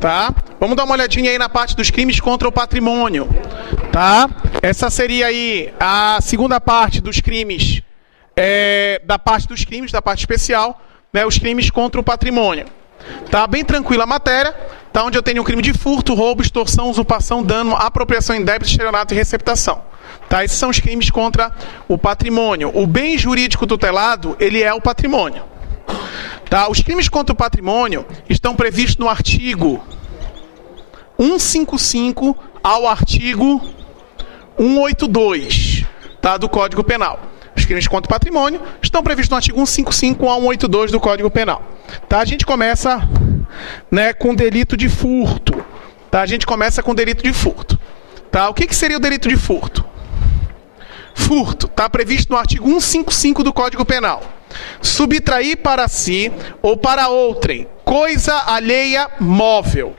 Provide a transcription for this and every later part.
tá? Vamos dar uma olhadinha aí na parte dos crimes contra o patrimônio, tá? Essa seria aí a segunda parte dos crimes, da parte especial, né? Os crimes contra o patrimônio. Tá bem tranquila a matéria, tá? Onde eu tenho o crime de furto, roubo, extorsão, usurpação, dano, apropriação indébita, estelionato e receptação. Tá? Esses são os crimes contra o patrimônio. O bem jurídico tutelado, ele é o patrimônio. Tá? Os crimes contra o patrimônio estão previstos no artigo 155 ao artigo 182, tá? Do Código Penal. Os crimes contra o patrimônio estão previstos no artigo 155 ao 182 do Código Penal. Tá? A gente começa, né, com delito de furto. Tá? A gente começa com delito de furto. Tá? O que seria o delito de furto? Furto está previsto no artigo 155 do Código Penal. Subtrair para si ou para outrem coisa alheia móvel.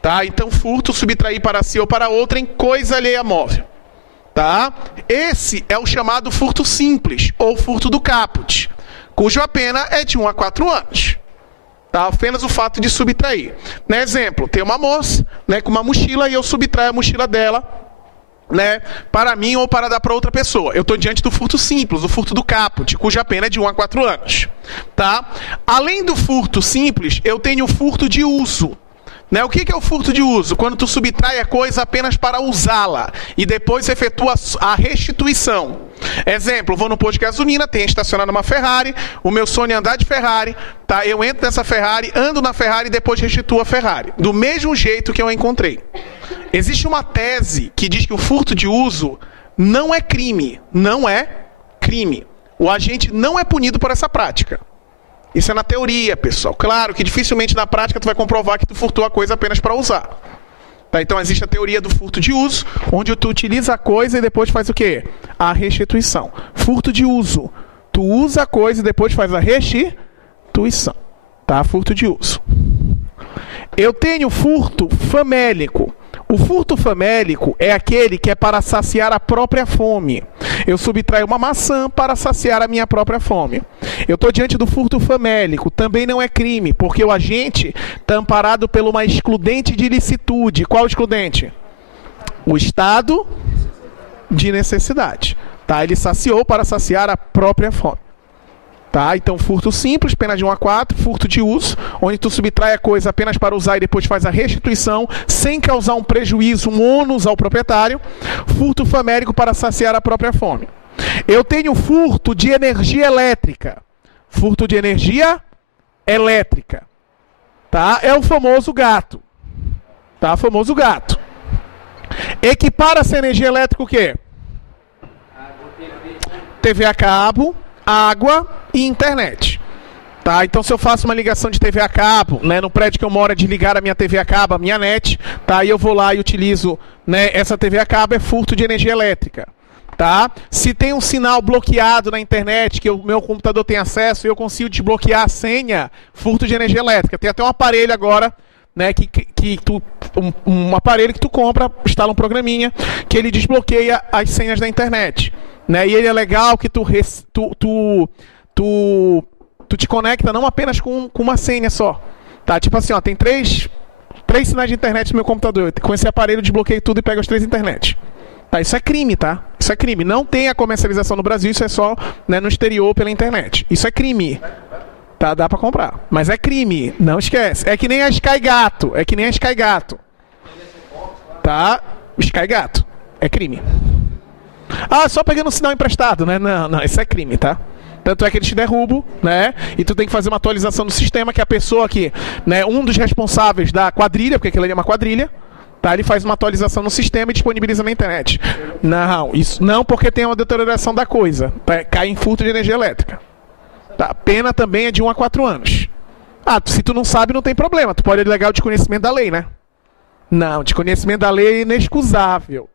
Tá? Então, furto, subtrair para si ou para outrem coisa alheia móvel. Tá? Esse é o chamado furto simples ou furto do caput, cuja pena é de 1 a 4 anos. Tá? Apenas o fato de subtrair. Né? Exemplo, tem uma moça, né, com uma mochila e eu subtraio a mochila dela, né, para mim ou para dar para outra pessoa. Eu estou diante do furto simples, o furto do caput, cuja pena é de 1 a 4 anos. Tá? Além do furto simples, eu tenho o furto de uso. Né? O que é o furto de uso? Quando tu subtrai a coisa apenas para usá-la e depois efetua a restituição. Exemplo, vou no posto de gasolina, tem estacionado uma Ferrari, o meu sonho é andar de Ferrari, tá? Eu entro nessa Ferrari, ando na Ferrari e depois restituo a Ferrari, do mesmo jeito que eu a encontrei. Existe uma tese que diz que o furto de uso não é crime. Não é crime. O agente não é punido por essa prática. Isso é na teoria, pessoal. Claro que dificilmente na prática tu vai comprovar que tu furtou a coisa apenas para usar. Tá? Então existe a teoria do furto de uso, onde tu utiliza a coisa e depois faz o quê? A restituição. Furto de uso. Tu usa a coisa e depois faz a restituição. Tá? Furto de uso. Eu tenho furto famélico. O furto famélico é aquele que é para saciar a própria fome. Eu subtraio uma maçã para saciar a minha própria fome. Eu estou diante do furto famélico. Também não é crime, porque o agente está amparado por uma excludente de ilicitude. Qual excludente? O estado de necessidade. Tá? Ele saciou para saciar a própria fome. Tá? Então, furto simples, pena de 1 a 4, furto de uso, onde tu subtrai a coisa apenas para usar e depois faz a restituição, sem causar um prejuízo, um ônus ao proprietário. Furto famélico para saciar a própria fome. Eu tenho furto de energia elétrica. Furto de energia elétrica. Tá? É o famoso gato. Tá? O famoso gato. Equipara-se a energia elétrica o quê? TV a cabo, água e internet. Tá? Então, se eu faço uma ligação de TV a cabo, né, no prédio que eu moro é de ligar a minha TV a cabo, a minha net, tá? E eu vou lá e utilizo, né, essa TV a cabo, é furto de energia elétrica. Tá? Se tem um sinal bloqueado na internet, que o meu computador tem acesso e eu consigo desbloquear a senha, furto de energia elétrica. Tem até um aparelho agora, né, um aparelho que tu compra, instala um programinha, que ele desbloqueia as senhas da internet. Né? E ele é legal que tu te conecta não apenas com uma senha só. Tá? Tipo assim, ó, tem três sinais de internet no meu computador. Com esse aparelho eu desbloqueio tudo e pego as 3 internet. Tá? Isso é crime, tá? Isso é crime. Não tem a comercialização no Brasil, isso é só, né, no exterior pela internet. Isso é crime. Tá? Dá pra comprar. Mas é crime. Não esquece. É que nem a Sky Gato. É que nem a Sky Gato. Tá? Sky Gato. É crime. Ah, só pegando um sinal emprestado, né? Não, isso é crime, tá? Tanto é que eles te derrubam, né? E tu tem que fazer uma atualização do sistema, que a pessoa que, né, um dos responsáveis da quadrilha, porque aquilo ali é uma quadrilha, tá? Ele faz uma atualização no sistema e disponibiliza na internet. Não, isso não, porque tem uma deterioração da coisa. Tá? Cai em furto de energia elétrica. Tá? A pena também é de 1 a 4 anos. Ah, se tu não sabe, não tem problema. Tu pode alegar o desconhecimento da lei, né? Não, o desconhecimento da lei é inexcusável.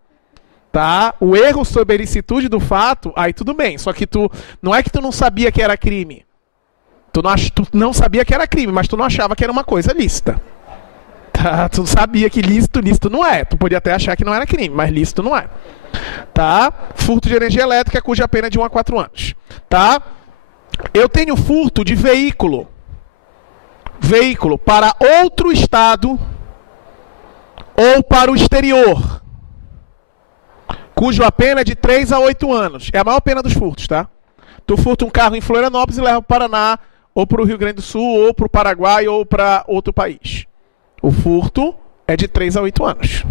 Tá? O erro sobre a ilicitude do fato, aí tudo bem. Só que não é que tu não sabia que era crime. Tu não sabia que era crime, mas tu não achava que era uma coisa lícita. Tá? Tu sabia que lícito não é. Tu podia até achar que não era crime, mas lícito não é. Tá? Furto de energia elétrica, cuja pena é de 1 a 4 anos. Tá? Eu tenho furto de veículo. Veículo para outro estado ou para o exterior, cuja pena é de 3 a 8 anos. É a maior pena dos furtos, tá? Tu furta um carro em Florianópolis e leva para o Paraná, ou para o Rio Grande do Sul, ou para o Paraguai, ou para outro país. O furto é de 3 a 8 anos.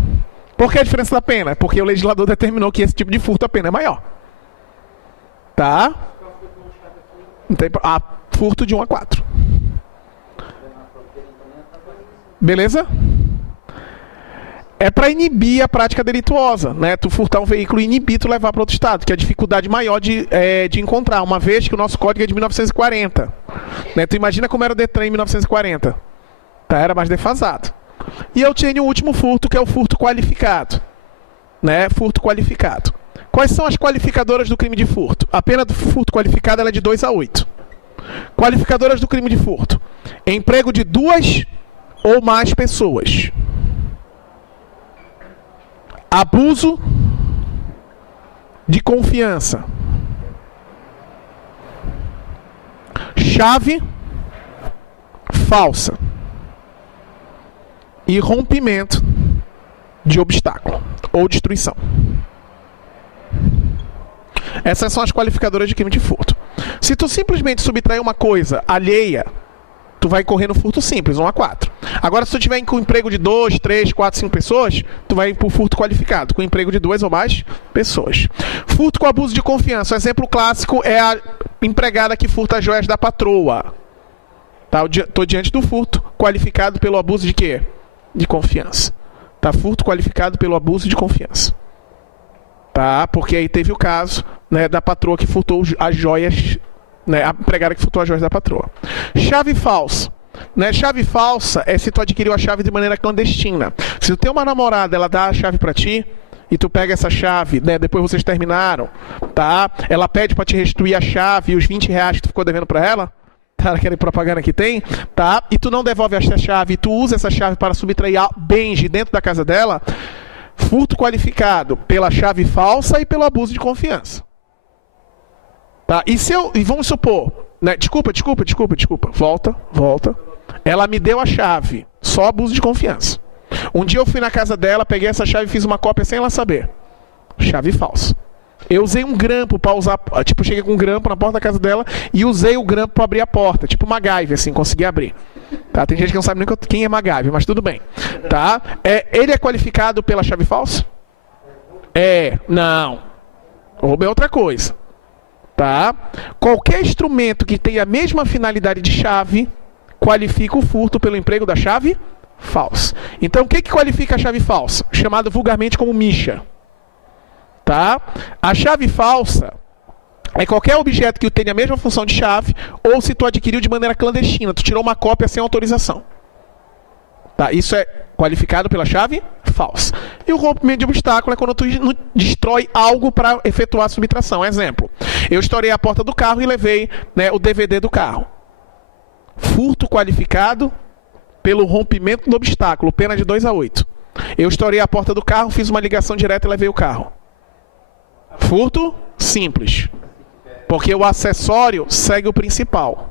Por que a diferença da pena? Porque o legislador determinou que esse tipo de furto a pena é maior. Tá? Furto de 1 a 4. Beleza? É para inibir a prática delituosa, né? Tu furtar um veículo e inibir tu levar para outro estado, que é a dificuldade maior de encontrar, uma vez que o nosso código é de 1940. Né? Tu imagina como era o Detran em 1940. Tá? Era mais defasado. E eu tenho o último furto, que é o furto qualificado. Né? Furto qualificado. Quais são as qualificadoras do crime de furto? A pena do furto qualificado ela é de 2 a 8. Qualificadoras do crime de furto: emprego de 2 ou mais pessoas, abuso de confiança, chave falsa e rompimento de obstáculo ou destruição. Essas são as qualificadoras de crime de furto. Se tu simplesmente subtrair uma coisa alheia, tu vai incorrer no furto simples, 1 a 4. Agora, se tu tiver com emprego de 2, 3, 4, 5 pessoas, tu vai pro furto qualificado, com emprego de 2 ou mais pessoas. Furto com abuso de confiança. O exemplo clássico é a empregada que furta as joias da patroa. Tá? Tô diante do furto qualificado pelo abuso de quê? De confiança. Tá? Furto qualificado pelo abuso de confiança. Tá? Porque aí teve o caso, né, da patroa que furtou as joias, né, a empregada que furtou as joias da patroa. Chave falsa. Né? Chave falsa é se tu adquiriu a chave de maneira clandestina. Se tu tem uma namorada, ela dá a chave pra ti, e tu pega essa chave, né, depois vocês terminaram, tá? Ela pede pra te restituir a chave e os 20 reais que tu ficou devendo pra ela, tá? Aquela propaganda que tem, tá? E tu não devolve essa chave, e tu usa essa chave para subtrair bens de dentro da casa dela. Furto qualificado pela chave falsa e pelo abuso de confiança. Tá? E vamos supor, né? Desculpa. Volta. Ela me deu a chave. Só abuso de confiança. Um dia eu fui na casa dela, peguei essa chave e fiz uma cópia sem ela saber. Chave falsa. Eu usei um grampo para usar, tipo, cheguei com um grampo na porta da casa dela e usei o grampo para abrir a porta, tipo MacGyver, assim, consegui abrir. Tá? Tem gente que não sabe nem quem é MacGyver, mas tudo bem. Tá? Ele é qualificado pela chave falsa? Não. Roubo é outra coisa. Tá? Qualquer instrumento que tenha a mesma finalidade de chave qualifica o furto pelo emprego da chave falsa. Então, o que qualifica a chave falsa? Chamado vulgarmente como micha. Tá? A chave falsa é qualquer objeto que tenha a mesma função de chave, ou se tu adquiriu de maneira clandestina, tu tirou uma cópia sem autorização. Tá? Isso é qualificado pela chave falsa. E o rompimento de obstáculo é quando tu destrói algo para efetuar a subtração. Exemplo, eu estourei a porta do carro e levei, né, o DVD do carro. Furto qualificado pelo rompimento do obstáculo, pena de 2 a 8. Eu estourei a porta do carro, fiz uma ligação direta e levei o carro. Furto simples. Porque o acessório segue o principal.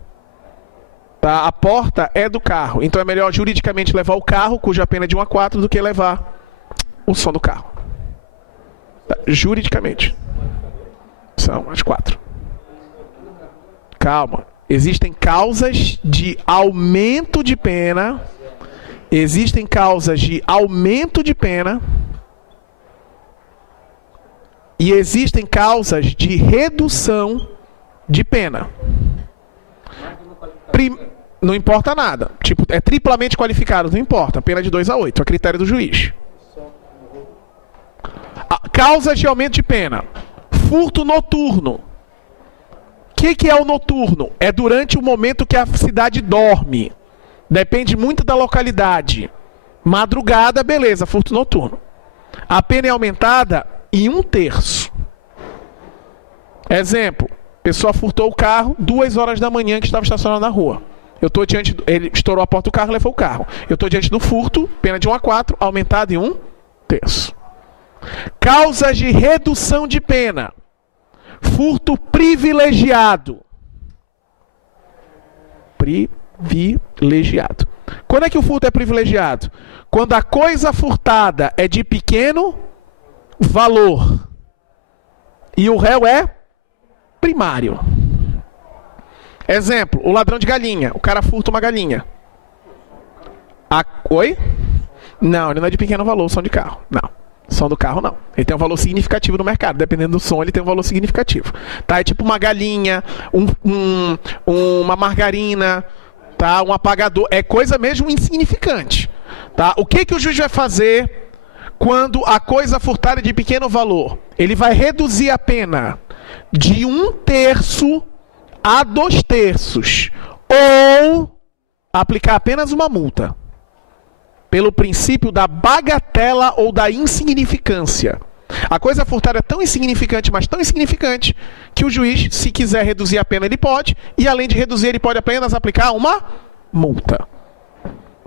Tá? A porta é do carro. Então é melhor juridicamente levar o carro, cuja pena é de 1 a 4, do que levar o som do carro. Tá? Juridicamente. São as 4. Calma. Existem causas de aumento de pena. Existem causas de aumento de pena. E existem causas de redução de pena. Não importa nada. Tipo, é triplamente qualificado, não importa. Pena de 2 a 8, a critério do juiz. Causas de aumento de pena. Furto noturno. O que é o noturno? É durante o momento que a cidade dorme. Depende muito da localidade. Madrugada, beleza, furto noturno. A pena é aumentada em 1/3. Exemplo, pessoa furtou o carro 2 horas da manhã que estava estacionado na rua. Ele estourou a porta do carro e levou o carro. Eu estou diante do furto, pena de 1 a 4, aumentada em 1/3. Causas de redução de pena. Furto privilegiado. Privilegiado. Quando é que o furto é privilegiado? Quando a coisa furtada é de pequeno valor e o réu é primário. Exemplo, o ladrão de galinha. O cara furta uma galinha. Oi? Não, ele não é de pequeno valor, som de carro. Não. Som do carro não. Ele tem um valor significativo no mercado. Dependendo do som, ele tem um valor significativo. Tá? É tipo uma galinha, uma margarina, tá? Um apagador. É coisa mesmo insignificante. Tá? O que o juiz vai fazer quando a coisa furtada é de pequeno valor? Ele vai reduzir a pena de 1/3 a 2/3. Ou aplicar apenas uma multa. Pelo princípio da bagatela ou da insignificância. A coisa furtada é tão insignificante, mas tão insignificante, que o juiz, se quiser reduzir a pena, ele pode, e além de reduzir, ele pode apenas aplicar uma multa.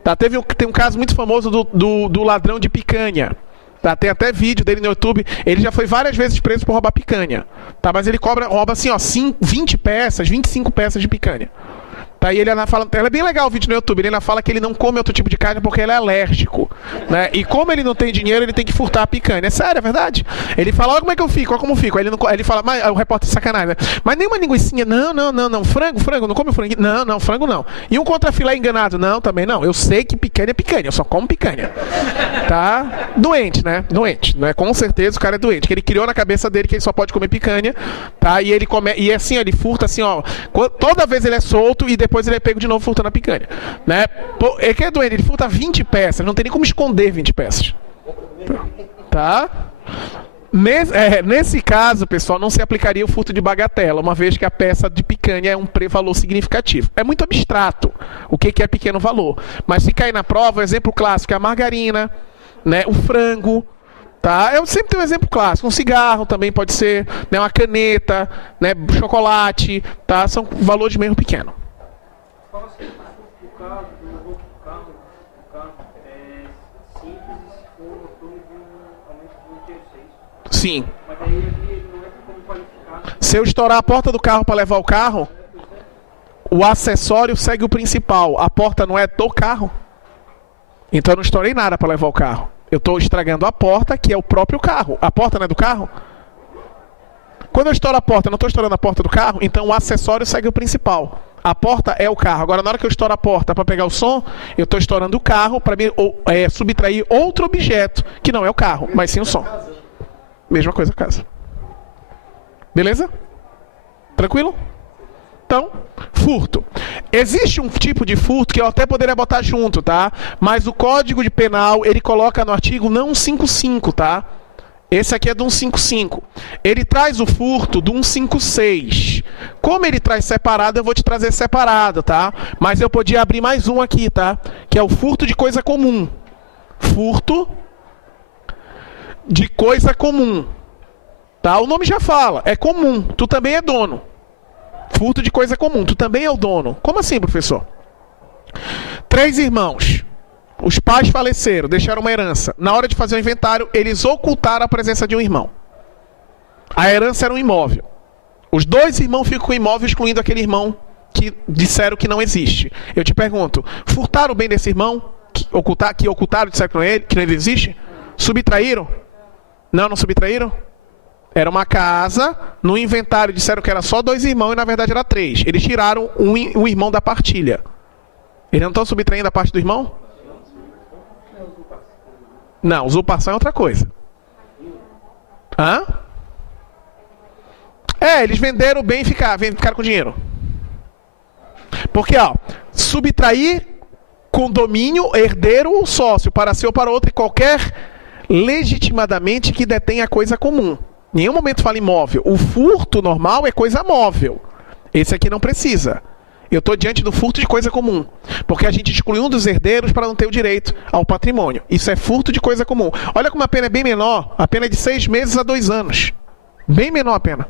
Tá, tem um caso muito famoso do ladrão de picanha. Tá, tem até vídeo dele no YouTube. Ele já foi várias vezes preso por roubar picanha. Tá, mas ele rouba assim, ó, 20 peças, 25 peças de picanha. Tá, e ele fala, é bem legal o vídeo no YouTube, ele ainda fala que ele não come outro tipo de carne porque ele é alérgico, né? E como ele não tem dinheiro, ele tem que furtar a picanha. É sério, é verdade? Ele fala, olha como é que eu fico, olha como eu fico. Aí ele fala, mas o repórter sacanagem, né? Mas nem uma linguicinha, não, frango, não come frango. Não, frango não. E um contrafilé enganado? Não, também não. Eu sei que picanha é picanha, eu só como picanha. Tá? Doente, né? Doente, né? Com certeza o cara é doente, que ele criou na cabeça dele que ele só pode comer picanha, tá? E ele come, e assim, ele furta assim, ó, toda vez ele é solto e depois ele é pego de novo furtando a picanha, né? Ele que é doente, ele furta 20 peças, não tem nem como esconder 20 peças. Tá? Nesse caso, pessoal, não se aplicaria o furto de bagatela, uma vez que a peça de picanha é um valor significativo. É muito abstrato o que é pequeno valor. Mas se cair na prova, o exemplo clássico é a margarina, né? O frango. Tá? Eu sempre tenho um exemplo clássico. Um cigarro também pode ser, né? Uma caneta, né? Chocolate. Tá? São valores mesmo pequenos. Fala assim, o carro é simples e se for no torno de aumento do dinheiro 6. Sim. Mas aí ele não é como qualificar. Se eu estourar a porta do carro para levar o carro, o acessório segue o principal. A porta não é do carro. Então eu não estourei nada para levar o carro. Eu estou estragando a porta, que é o próprio carro. A porta não é do carro? Quando eu estouro a porta, eu não estou estourando a porta do carro, então o acessório segue o principal. A porta é o carro. Agora, na hora que eu estouro a porta para pegar o som, eu estou estourando o carro para subtrair outro objeto, que não é o carro, mas sim o som. Mesma coisa, casa. Beleza? Tranquilo? Então, furto. Existe um tipo de furto que eu até poderia botar junto, tá? Mas o Código de Penal, ele coloca no artigo não 155, tá? Esse aqui é do 155. Ele traz o furto do 156. Como ele traz separado, eu vou te trazer separado, tá? Mas eu podia abrir mais um aqui, tá? Que é o furto de coisa comum. Furto de coisa comum. Tá? O nome já fala. É comum. Tu também é dono. Furto de coisa comum. Tu também é o dono. Como assim, professor? 3 irmãos. Os pais faleceram, deixaram uma herança. Na hora de fazer o inventário, eles ocultaram a presença de um irmão. A herança era um imóvel. Os 2 irmãos ficam com o imóvel, excluindo aquele irmão que disseram que não existe. Eu te pergunto, furtaram o bem desse irmão? Que ocultaram, disseram que não existe? Subtraíram? Não subtraíram? Era uma casa, no inventário disseram que era só 2 irmãos e na verdade era 3. Eles tiraram um irmão da partilha. Eles não estão subtraindo a parte do irmão? Não, usurpação é outra coisa. Hã? Eles venderam o bem e ficaram com dinheiro. Porque, ó, subtrair condomínio, herdeiro ou sócio para si ou para outro e qualquer legitimadamente que detenha coisa comum. Em nenhum momento fala imóvel. O furto normal é coisa móvel. Esse aqui não precisa. Eu estou diante do furto de coisa comum. Porque a gente excluiu um dos herdeiros para não ter o direito ao patrimônio. Isso é furto de coisa comum. Olha como a pena é bem menor. A pena é de 6 meses a 2 anos. Bem menor a pena.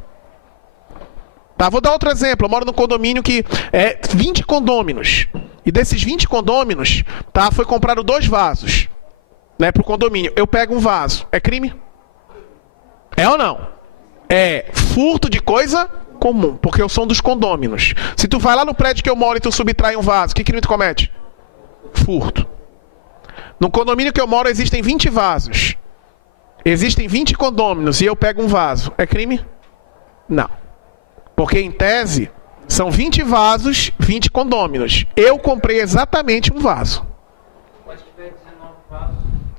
Tá, vou dar outro exemplo. Eu moro num condomínio que é 20 condôminos. E desses 20 condôminos, tá, foi comprado 2 vasos, né, para o condomínio. Eu pego um vaso. É crime? É ou não? É furto de coisa comum, porque eu sou um dos condôminos. Se tu vai lá no prédio que eu moro e tu subtrai um vaso, que crime tu comete? Furto. No condomínio que eu moro existem 20 vasos. Existem 20 condôminos e eu pego um vaso. É crime? Não. Porque em tese são 20 vasos, 20 condôminos. Eu comprei exatamente um vaso. Mas se tiver 19 vasos.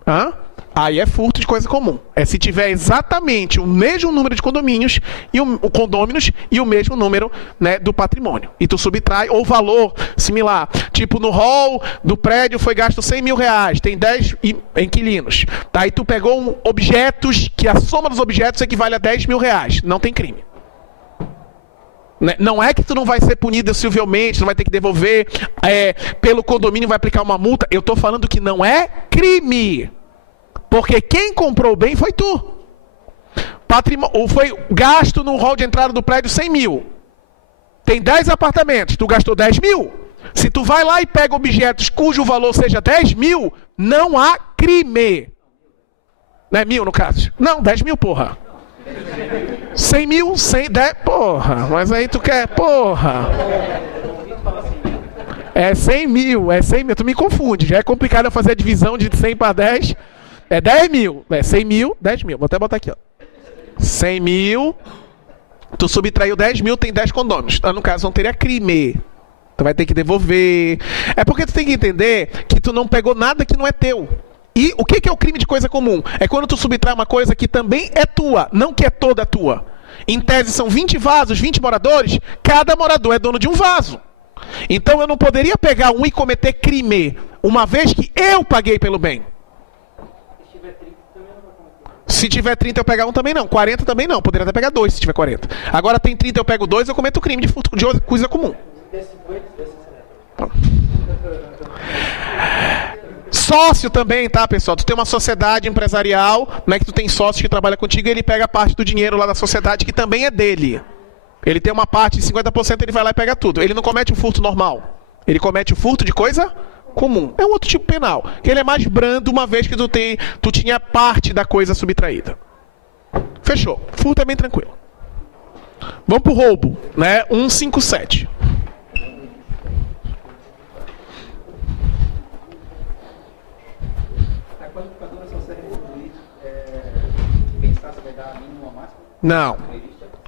Hã? Aí é furto de coisa comum. É se tiver exatamente o mesmo número de condomínios e condôminos e o mesmo número, né, do patrimônio. E tu subtrai ou valor similar. Tipo, no hall do prédio foi gasto 100 mil reais, tem 10 inquilinos. Tá? Aí tu pegou objetos que a soma dos objetos equivale a 10 mil reais. Não tem crime. Não é que tu não vai ser punido civilmente, não vai ter que devolver, pelo condomínio vai aplicar uma multa. Eu tô falando que não é crime. Porque quem comprou o bem foi tu. Foi gasto no hall de entrada do prédio 100 mil. Tem 10 apartamentos, tu gastou 10 mil. Se tu vai lá e pega objetos cujo valor seja 10 mil, não há crime. Não é mil no caso? Não, 10 mil, porra. 100 mil, 100, 10, porra. Mas aí tu quer, porra. É 100 mil, é 100 mil. Tu me confunde. Já é complicado eu fazer a divisão de 100 para 10. É 10 mil. É 100 mil, 10 mil. Vou até botar aqui, ó. 100 mil. Tu subtraiu 10 mil, tem 10 condôminos. No caso, não teria crime. Tu vai ter que devolver. É porque tu tem que entender que tu não pegou nada que não é teu. E o que é o crime de coisa comum? É quando tu subtrai uma coisa que também é tua, não que é toda tua. Em tese são 20 vasos, 20 moradores, cada morador é dono de um vaso. Então eu não poderia pegar um e cometer crime, uma vez que eu paguei pelo bem. Se tiver 30 eu pegar um também não, 40 também não, poderia até pegar 2 se tiver 40. Agora tem 30 eu pego 2, eu cometo crime de furto de coisa comum. Sócio também, tá, pessoal? Tu tem uma sociedade empresarial, né, que tu tem sócio que trabalha contigo e ele pega parte do dinheiro lá da sociedade que também é dele. Ele tem uma parte de 50%, ele vai lá e pega tudo. Ele não comete o furto normal. Ele comete o furto de coisa comum. É um outro tipo penal. Que ele é mais brando uma vez que tu tinha parte da coisa subtraída. Fechou. Furto é bem tranquilo. Vamos pro roubo, né? 157. Não.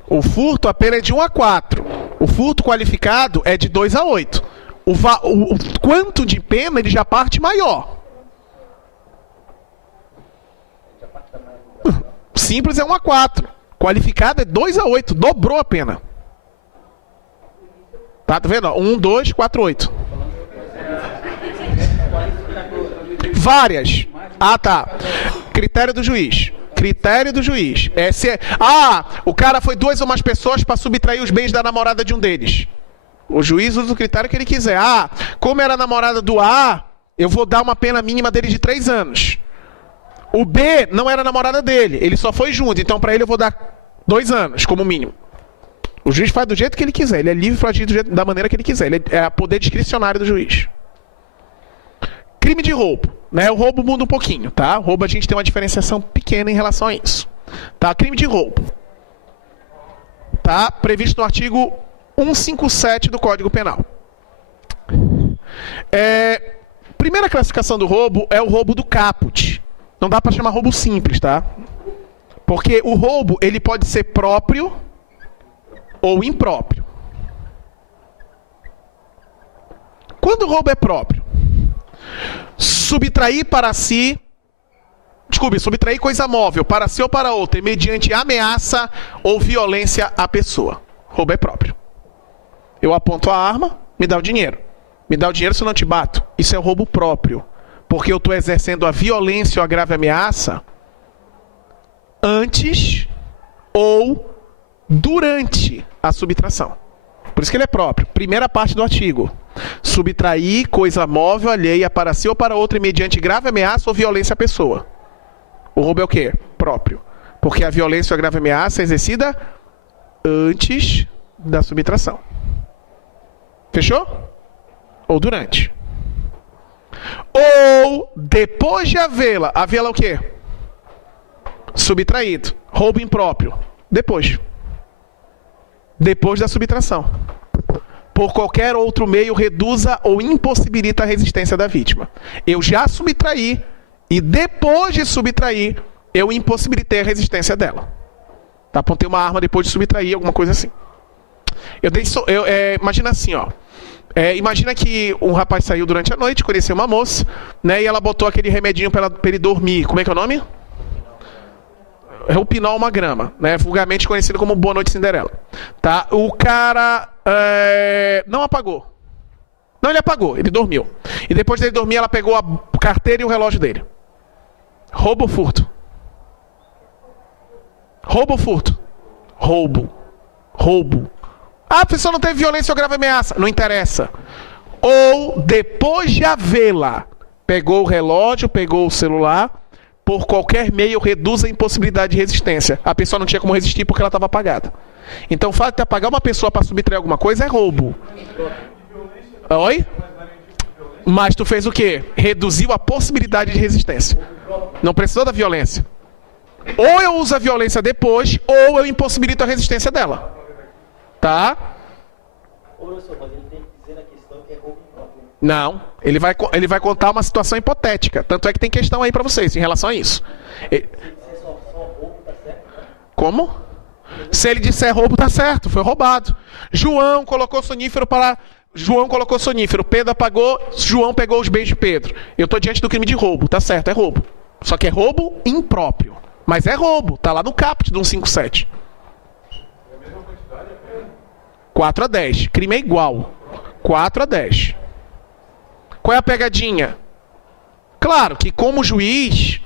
O furto apenas é de 1 a 4. O furto qualificado é de 2 a 8. O quanto de pena ele já parte maior. Simples é 1 a 4. Qualificado é 2 a 8. Dobrou a pena. Tá vendo? 1, 2, 4, 8. Várias. Ah, tá. Critério do juiz. Critério do juiz. O cara foi 2 ou mais pessoas para subtrair os bens da namorada de um deles. O juiz usa o critério que ele quiser. Como era a namorada do A, eu vou dar uma pena mínima dele de 3 anos. O B não era a namorada dele, ele só foi junto, então para ele eu vou dar 2 anos como mínimo. O juiz faz do jeito que ele quiser, ele é livre para agir da maneira que ele quiser, ele é poder discricionário do juiz. Crime de roubo, né? O roubo muda um pouquinho, tá? O roubo a gente tem uma diferenciação pequena em relação a isso. Tá? Crime de roubo. Tá? Previsto no artigo 157 do Código Penal. Primeira classificação do roubo é o roubo do caput. Não dá para chamar roubo simples, tá? Porque o roubo, ele pode ser próprio ou impróprio. Quando o roubo é próprio? Subtrair coisa móvel para si ou para outra, mediante ameaça ou violência à pessoa. Roubo é próprio. Eu aponto a arma, me dá o dinheiro. Me dá o dinheiro se eu não te bato. Isso é roubo próprio. Porque eu estou exercendo a violência ou a grave ameaça antes ou durante a subtração. Por isso que ele é próprio. Primeira parte do artigo. Subtrair coisa móvel alheia para si ou para outra mediante grave ameaça ou violência à pessoa. O roubo é o quê? Próprio. Porque a violência ou a grave ameaça é exercida antes da subtração. Fechou? Ou durante. Ou depois de havê-la. Havê-la o quê? Subtraído. Roubo impróprio. Depois da subtração. por qualquer outro meio reduza ou impossibilita a resistência da vítima. Eu já subtraí e depois de subtrair, eu impossibilitei a resistência dela. Tá? Apontei uma arma depois de subtrair, alguma coisa assim. Imagina assim, ó. Imagina que um rapaz saiu durante a noite, conheceu uma moça, né, e ela botou aquele remedinho para ele dormir. Como é que é o nome? É o Pinol uma grama, né, vulgarmente conhecido como Boa Noite Cinderela. Tá? O cara não apagou. Não, ele apagou, ele dormiu. E depois dele dormir, ela pegou a carteira e o relógio dele. Roubo ou furto? Roubo ou furto? Roubo. Roubo. Ah, a pessoa não teve violência ou grave ameaça. Não interessa. Ou, depois de havê-la, pegou o relógio, pegou o celular, por qualquer meio reduz a impossibilidade de resistência. A pessoa não tinha como resistir porque ela estava apagada. Então, o fato de apagar uma pessoa para subtrair alguma coisa é roubo. Oi? Mas tu fez o quê? Reduziu a possibilidade de resistência. Não precisou da violência. Ou eu uso a violência depois, ou eu impossibilito a resistência dela. Tá? Ô, professor, mas ele tem que dizer na questão que é roubo impróprio. Não, ele vai contar uma situação hipotética. Tanto é que tem questão aí pra vocês em relação a isso. Se ele disser só roubo, tá certo, né? Como? Se ele disser roubo, tá certo, foi roubado. João colocou sonífero, Pedro apagou, João pegou os bens de Pedro. Eu tô diante do crime de roubo, tá certo, é roubo. Só que é roubo impróprio. Mas é roubo, tá lá no caput do 157. 4 a 10. Crime é igual. 4 a 10. Qual é a pegadinha? Claro que como juiz,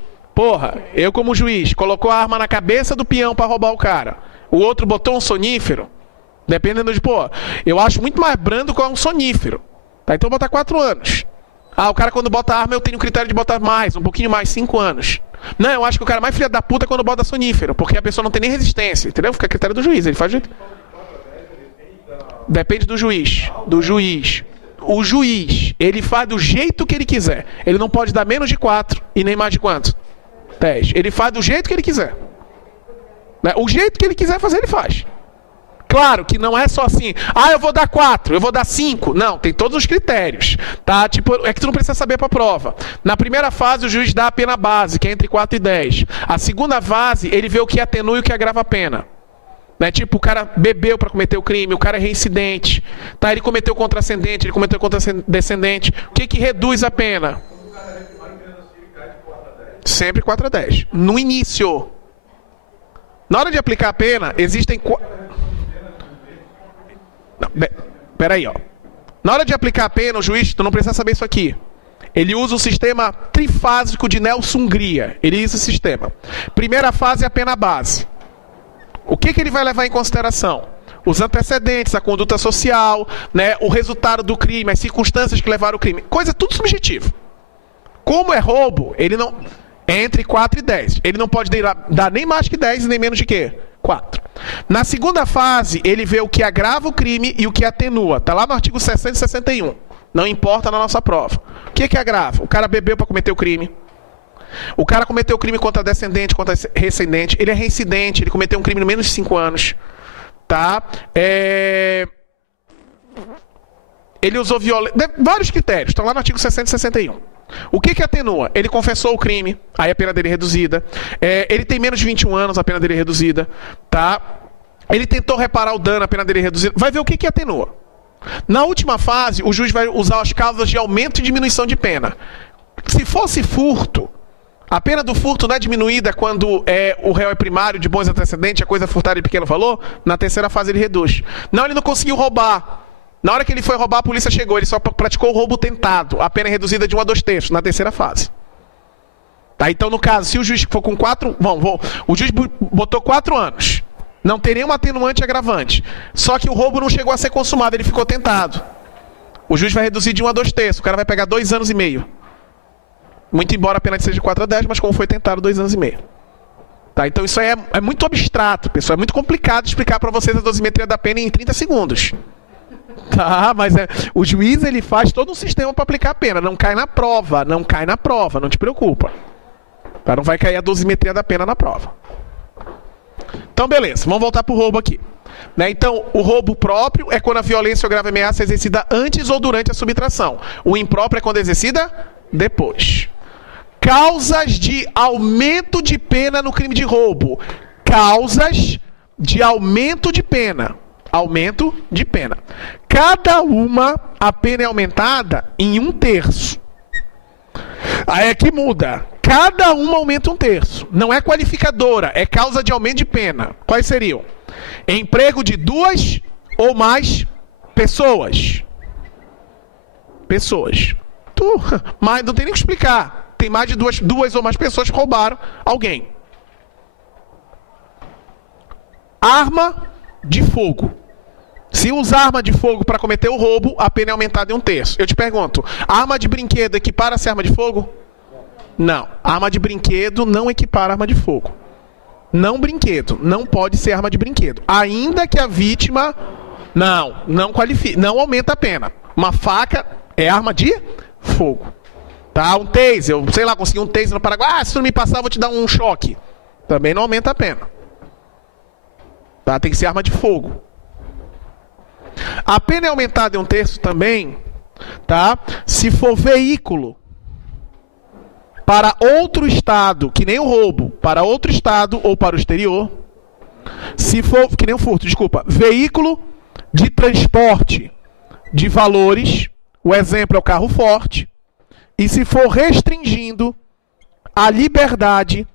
eu como juiz, colocou a arma na cabeça do peão para roubar o cara. O outro botou um sonífero. Dependendo de, eu acho muito mais brando com um sonífero. Tá? Então botar 4 anos. Ah, o cara quando bota arma eu tenho o critério de botar mais, um pouquinho mais, 5 anos. Não, eu acho que o cara mais filha da puta é quando bota sonífero, porque a pessoa não tem nem resistência, entendeu? Fica a critério do juiz, ele faz jeito. Depende do juiz. Do juiz. O juiz, ele faz do jeito que ele quiser. Ele não pode dar menos de 4 e nem mais de quanto? 10. Ele faz do jeito que ele quiser. O jeito que ele quiser fazer, ele faz. Claro que não é só assim, eu vou dar 4, eu vou dar 5. Não, tem todos os critérios. Tá? Tipo, é que tu não precisa saber para a prova. Na primeira fase, o juiz dá a pena base, que é entre 4 e 10. A segunda fase, ele vê o que atenua e o que agrava a pena. Né? Tipo, o cara bebeu para cometer o crime, o cara é reincidente, tá? Ele cometeu contra ascendente, ele cometeu contra descendente. O que reduz a pena? Sempre 4 a 10. No início. Na hora de aplicar a pena, existem... Peraí, ó. Na hora de aplicar a pena, o juiz, tu não precisa saber isso aqui. Ele usa o sistema trifásico de Nelson Hungria. Ele usa esse sistema. Primeira fase é a pena base. O que ele vai levar em consideração? Os antecedentes, a conduta social, né, o resultado do crime, as circunstâncias que levaram o crime. Coisa tudo subjetivo. Como é roubo, ele não... É entre 4 e 10. Ele não pode dar nem mais que 10 e nem menos de quê? 4. Na segunda fase, ele vê o que agrava o crime e o que atenua. Está lá no artigo 661. Não importa na nossa prova. O que agrava? O cara bebeu para cometer o crime. O cara cometeu o crime contra descendente, contra reincidente. Ele é reincidente, ele cometeu um crime no menos de 5 anos. Tá? Ele usou violência. Vários critérios, estão lá no artigo 661. O que atenua? Ele confessou o crime, aí a pena dele é reduzida. Ele tem menos de 21 anos, a pena dele é reduzida. Tá? Ele tentou reparar o dano, a pena dele é reduzida. Vai ver o que atenua. Na última fase, o juiz vai usar as causas de aumento e diminuição de pena. Se fosse furto, a pena do furto não é diminuída quando o réu é primário, de bons antecedentes, a coisa furtada de pequeno valor. Na terceira fase ele reduz. Não, ele não conseguiu roubar. Na hora que ele foi roubar, a polícia chegou. Ele só praticou o roubo tentado. A pena é reduzida de 1 a 2 terços, na terceira fase. Tá? Então, no caso, se o juiz for com 4... o juiz botou 4 anos. Não tem nenhum atenuante e agravante. Só que o roubo não chegou a ser consumado, ele ficou tentado. O juiz vai reduzir de 1 a 2 terços. O cara vai pegar 2 anos e meio. Muito embora a pena seja de 4 a 10, mas como foi tentado, 2 anos e meio. Tá? Então isso aí é muito abstrato, pessoal. É muito complicado explicar para vocês a dosimetria da pena em 30 segundos. Tá, mas o juiz ele faz todo um sistema para aplicar a pena. Não cai na prova, não te preocupa. Tá? Não vai cair a dosimetria da pena na prova. Então beleza, vamos voltar pro roubo aqui. Né? Então, o roubo próprio é quando a violência ou grave ameaça é exercida antes ou durante a subtração. O impróprio é quando é exercida depois. Causas de aumento de pena no crime de roubo. Causas de aumento de pena. Aumento de pena. Cada uma, a pena é aumentada em 1/3. Aí é que muda. Cada uma aumenta 1/3. Não é qualificadora, é causa de aumento de pena. Quais seriam? Emprego de 2 ou mais pessoas. Mas não tem nem que explicar. Tem mais de duas ou mais pessoas que roubaram alguém. Arma de fogo. Se usar arma de fogo para cometer o roubo, a pena é aumentada em 1/3. Eu te pergunto, arma de brinquedo equipara a ser arma de fogo? Não. Arma de brinquedo não equipara arma de fogo. Não brinquedo. Não pode ser arma de brinquedo. Ainda que a vítima... Não qualifica. Não aumenta a pena. Uma faca é arma de fogo. Tá? Um taser. Eu, sei lá, consegui um taser no Paraguai. Se tu não me passar, eu vou te dar um choque. Também não aumenta a pena. Tá? Tem que ser arma de fogo. A pena é aumentada em 1/3 também, tá? Se for veículo para outro estado, que nem o roubo, para outro estado ou para o exterior. Se for, que nem o furto, desculpa, veículo de transporte de valores, o exemplo é o carro forte, e se for restringindo a liberdade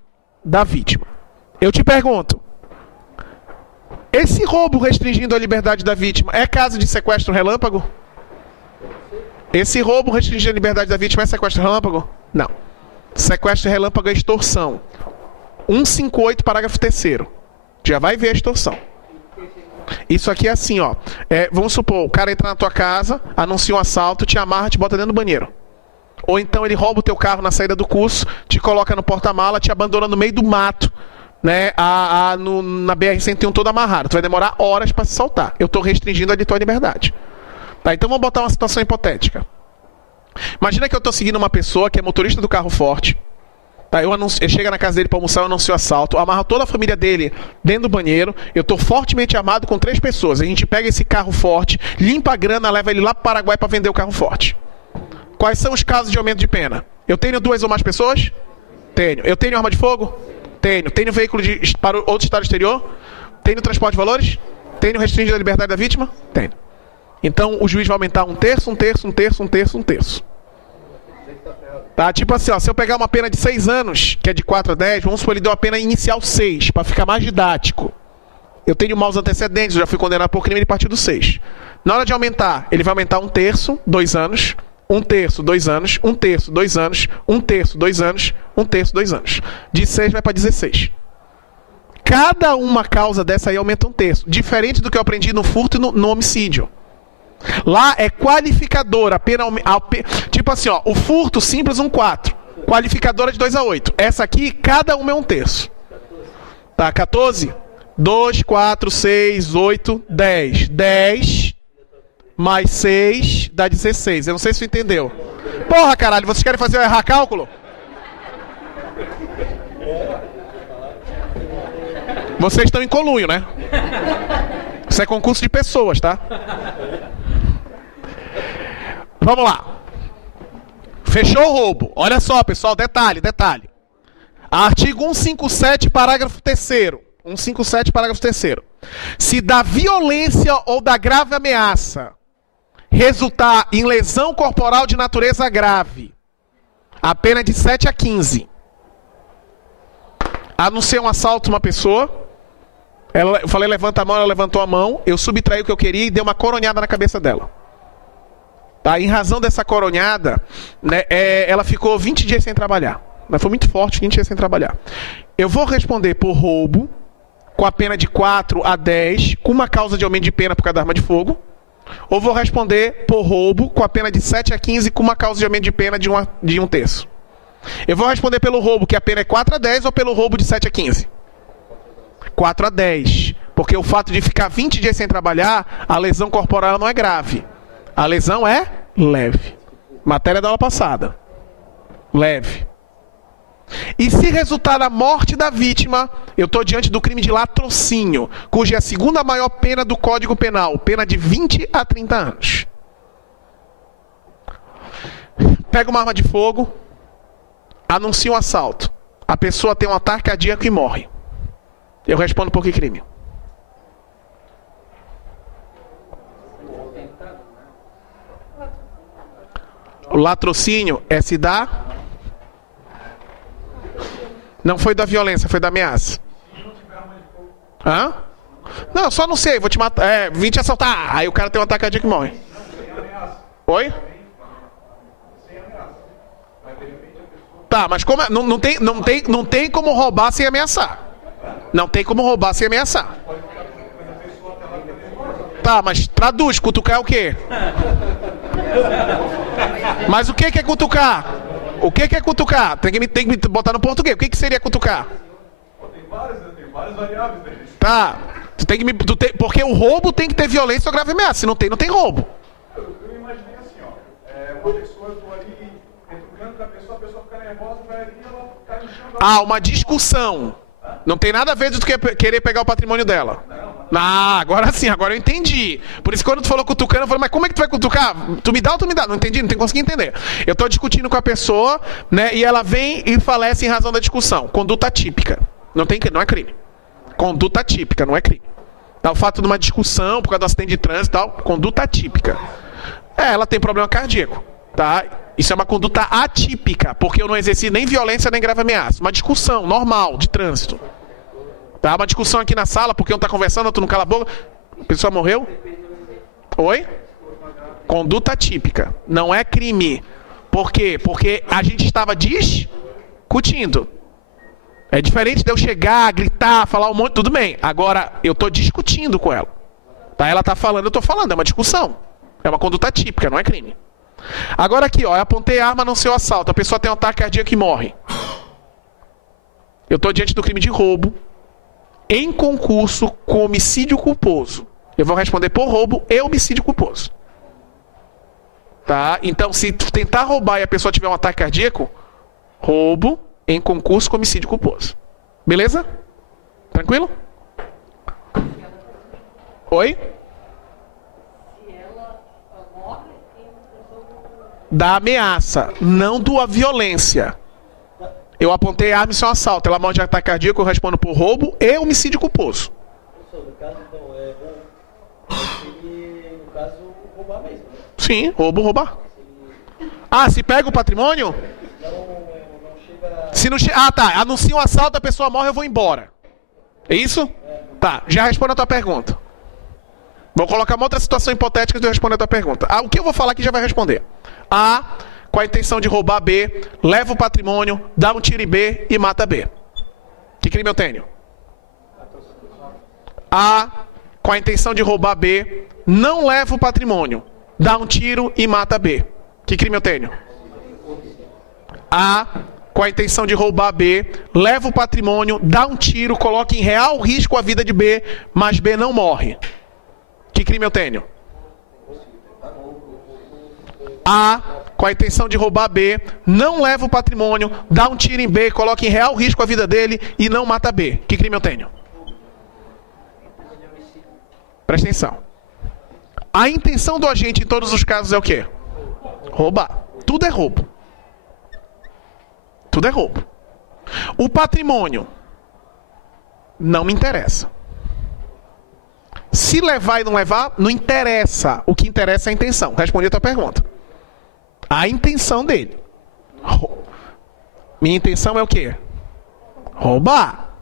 da vítima. Eu te pergunto, esse roubo restringindo a liberdade da vítima é caso de sequestro relâmpago? Esse roubo restringindo a liberdade da vítima é sequestro relâmpago? Não. Sequestro relâmpago é extorsão. 158, parágrafo 3º. Já vai ver a extorsão. Isso aqui é assim, ó. Vamos supor, o cara entra na tua casa, anuncia um assalto, te amarra, te bota dentro do banheiro. Ou então ele rouba o teu carro na saída do curso, te coloca no porta-mala, te abandona no meio do mato, né, na BR-101 toda amarrada. Tu vai demorar horas para se soltar. Eu estou restringindo a tua liberdade. Tá, então vamos botar uma situação hipotética. Imagina que eu estou seguindo uma pessoa que é motorista do carro forte. Tá, ele chega na casa dele para almoçar, eu anuncio assalto, amarra toda a família dele dentro do banheiro. Eu estou fortemente armado com 3 pessoas. A gente pega esse carro forte, limpa a grana, leva ele lá para o Paraguai para vender o carro forte. Quais são os casos de aumento de pena? Eu tenho 2 ou mais pessoas? Tenho. Eu tenho arma de fogo? Tenho. Tenho veículo para outro estado exterior? Tenho transporte de valores? Tenho restringido a liberdade da vítima? Tenho. Então o juiz vai aumentar 1/3, 1/3, 1/3, 1/3, 1/3. Tá? Tipo assim, ó, se eu pegar uma pena de 6 anos, que é de 4 a 10, vamos supor, ele deu a pena inicial 6, para ficar mais didático. Eu tenho maus antecedentes, eu já fui condenado por crime de partido 6. Na hora de aumentar, ele vai aumentar 1/3, 2 anos, 1/3, 2 anos, 1/3, 2 anos, 1/3, 2 anos, 1/3, 2 anos. De 6 vai para 16. Cada uma causa dessa aí aumenta 1/3. Diferente do que eu aprendi no furto e no homicídio. Lá é qualificadora. Tipo assim, ó, o furto simples 1/4. Qualificadora de 2 a 8. Essa aqui, cada uma é 1/3. Tá, 14? 2, 4, 6, 8, 10. 10 mais 6 dá 16. Eu não sei se você entendeu. Porra, caralho, vocês querem fazer eu errar cálculo? Vocês estão em conluio, né? Isso é concurso de pessoas, tá? Vamos lá. Fechou o roubo. Olha só, pessoal, detalhe. Artigo 157, parágrafo 3º. 157, parágrafo 3º. Se da violência ou da grave ameaça resultar em lesão corporal de natureza grave, a pena é de 7 a 15. Anunciei um assalto a uma pessoa. Eu falei, levanta a mão, ela levantou a mão. Eu subtraí o que eu queria e dei uma coronhada na cabeça dela. Tá? Em razão dessa coronhada, né, ela ficou 20 dias sem trabalhar. Mas foi muito forte, 20 dias sem trabalhar. Eu vou responder por roubo, com a pena de 4 a 10, com uma causa de aumento de pena por causa da arma de fogo. Ou vou responder por roubo, com a pena de 7 a 15, com uma causa de aumento de pena de 1/3. Eu vou responder pelo roubo, que a pena é 4 a 10, ou pelo roubo de 7 a 15? 4 a 10. Porque o fato de ficar 20 dias sem trabalhar, a lesão corporal não é grave. A lesão é leve. Matéria da aula passada. Leve. E se resultar na morte da vítima, Eu estou diante do crime de latrocínio, cuja é a segunda maior pena do Código Penal, pena de 20 a 30 anos. Pega uma arma de fogo, anuncia um assalto. A pessoa tem um ataque cardíaco e morre. Eu respondo por que crime? O latrocínio é se dar... Não foi da violência, foi da ameaça. Hã? Não, só não sei, vou te matar. Vim te assaltar. Aí o cara tem um ataque cardíaco e morre. Oi? Tá, mas como não tem como roubar sem ameaçar. Não tem como roubar sem ameaçar. Tá, mas traduz, cutucar é o quê? Mas o que é cutucar? O que é cutucar? Tem que me botar no português. O que seria cutucar? Tem várias variáveis. Tá. Porque o roubo tem que ter violência ou grave ameaça. Se não tem, não tem roubo. Eu imaginei assim, ó. Uma pessoa, eu tô ali, retrucando com a pessoa fica nervosa, vai ali e ela cai no chão. Uma discussão. Não tem nada a ver do que querer pegar o patrimônio dela. Agora sim, agora eu entendi. Por isso que quando tu falou cutucando, eu falei, mas como é que tu vai cutucar? Tu me dá ou tu me dá? Não entendi, não consegui entender. Eu tô discutindo com a pessoa, né, e ela vem e falece em razão da discussão. Conduta típica. Não é crime. Conduta típica, não é crime. Tá, o fato de uma discussão por causa do acidente de trânsito e tal, conduta típica. Ela tem problema cardíaco, tá? Isso é uma conduta atípica, porque eu não exerci nem violência nem grave ameaça. Uma discussão normal de trânsito. Tá? Uma discussão aqui na sala, porque um tá conversando, outro não cala a boca. A pessoa morreu? Oi? Conduta atípica. Não é crime. Por quê? Porque a gente estava discutindo. É diferente de eu chegar, gritar, falar um monte, tudo bem. Agora, eu estou discutindo com ela. Tá? Ela está falando, eu estou falando. É uma discussão. É uma conduta típica, não é crime. Agora aqui, ó, eu apontei a arma no seu assalto. A pessoa tem um ataque cardíaco e morre. Eu estou diante do crime de roubo em concurso com homicídio culposo. Eu vou responder por roubo e homicídio culposo. Tá? Então, se tentar roubar e a pessoa tiver um ataque cardíaco, roubo em concurso com homicídio culposo. Beleza? Tranquilo? Oi? Da ameaça, não da violência. Eu apontei a arma e seu assalto. Ela morre de ataque cardíaco, eu respondo por roubo e homicídio culposo. No caso, então, seria, no caso, roubar mesmo, né? Sim, roubar. Se pega o patrimônio? Não chega... Se não tá. Anuncia um assalto, a pessoa morre, eu vou embora. É isso? Tá, já respondo a tua pergunta. Vou colocar uma outra situação hipotética de eu responder a tua pergunta. O que eu vou falar aqui já vai responder. A, com a intenção de roubar B, leva o patrimônio, dá um tiro em B e mata B. Que crime eu tenho? A, com a intenção de roubar B, não leva o patrimônio, dá um tiro e mata B. Que crime eu tenho? A, com a intenção de roubar B, leva o patrimônio, dá um tiro, coloca em real risco a vida de B, mas B não morre. Que crime eu tenho? A, com a intenção de roubar B, não leva o patrimônio, dá um tiro em B, coloca em real risco a vida dele e não mata B. Que crime eu tenho? Presta atenção. A intenção do agente em todos os casos é o quê? Roubar. Tudo é roubo. Tudo é roubo. O patrimônio não me interessa. Se levar e não levar, não interessa. O que interessa é a intenção. Respondi a tua pergunta. A intenção dele. Minha intenção é o quê? Roubar.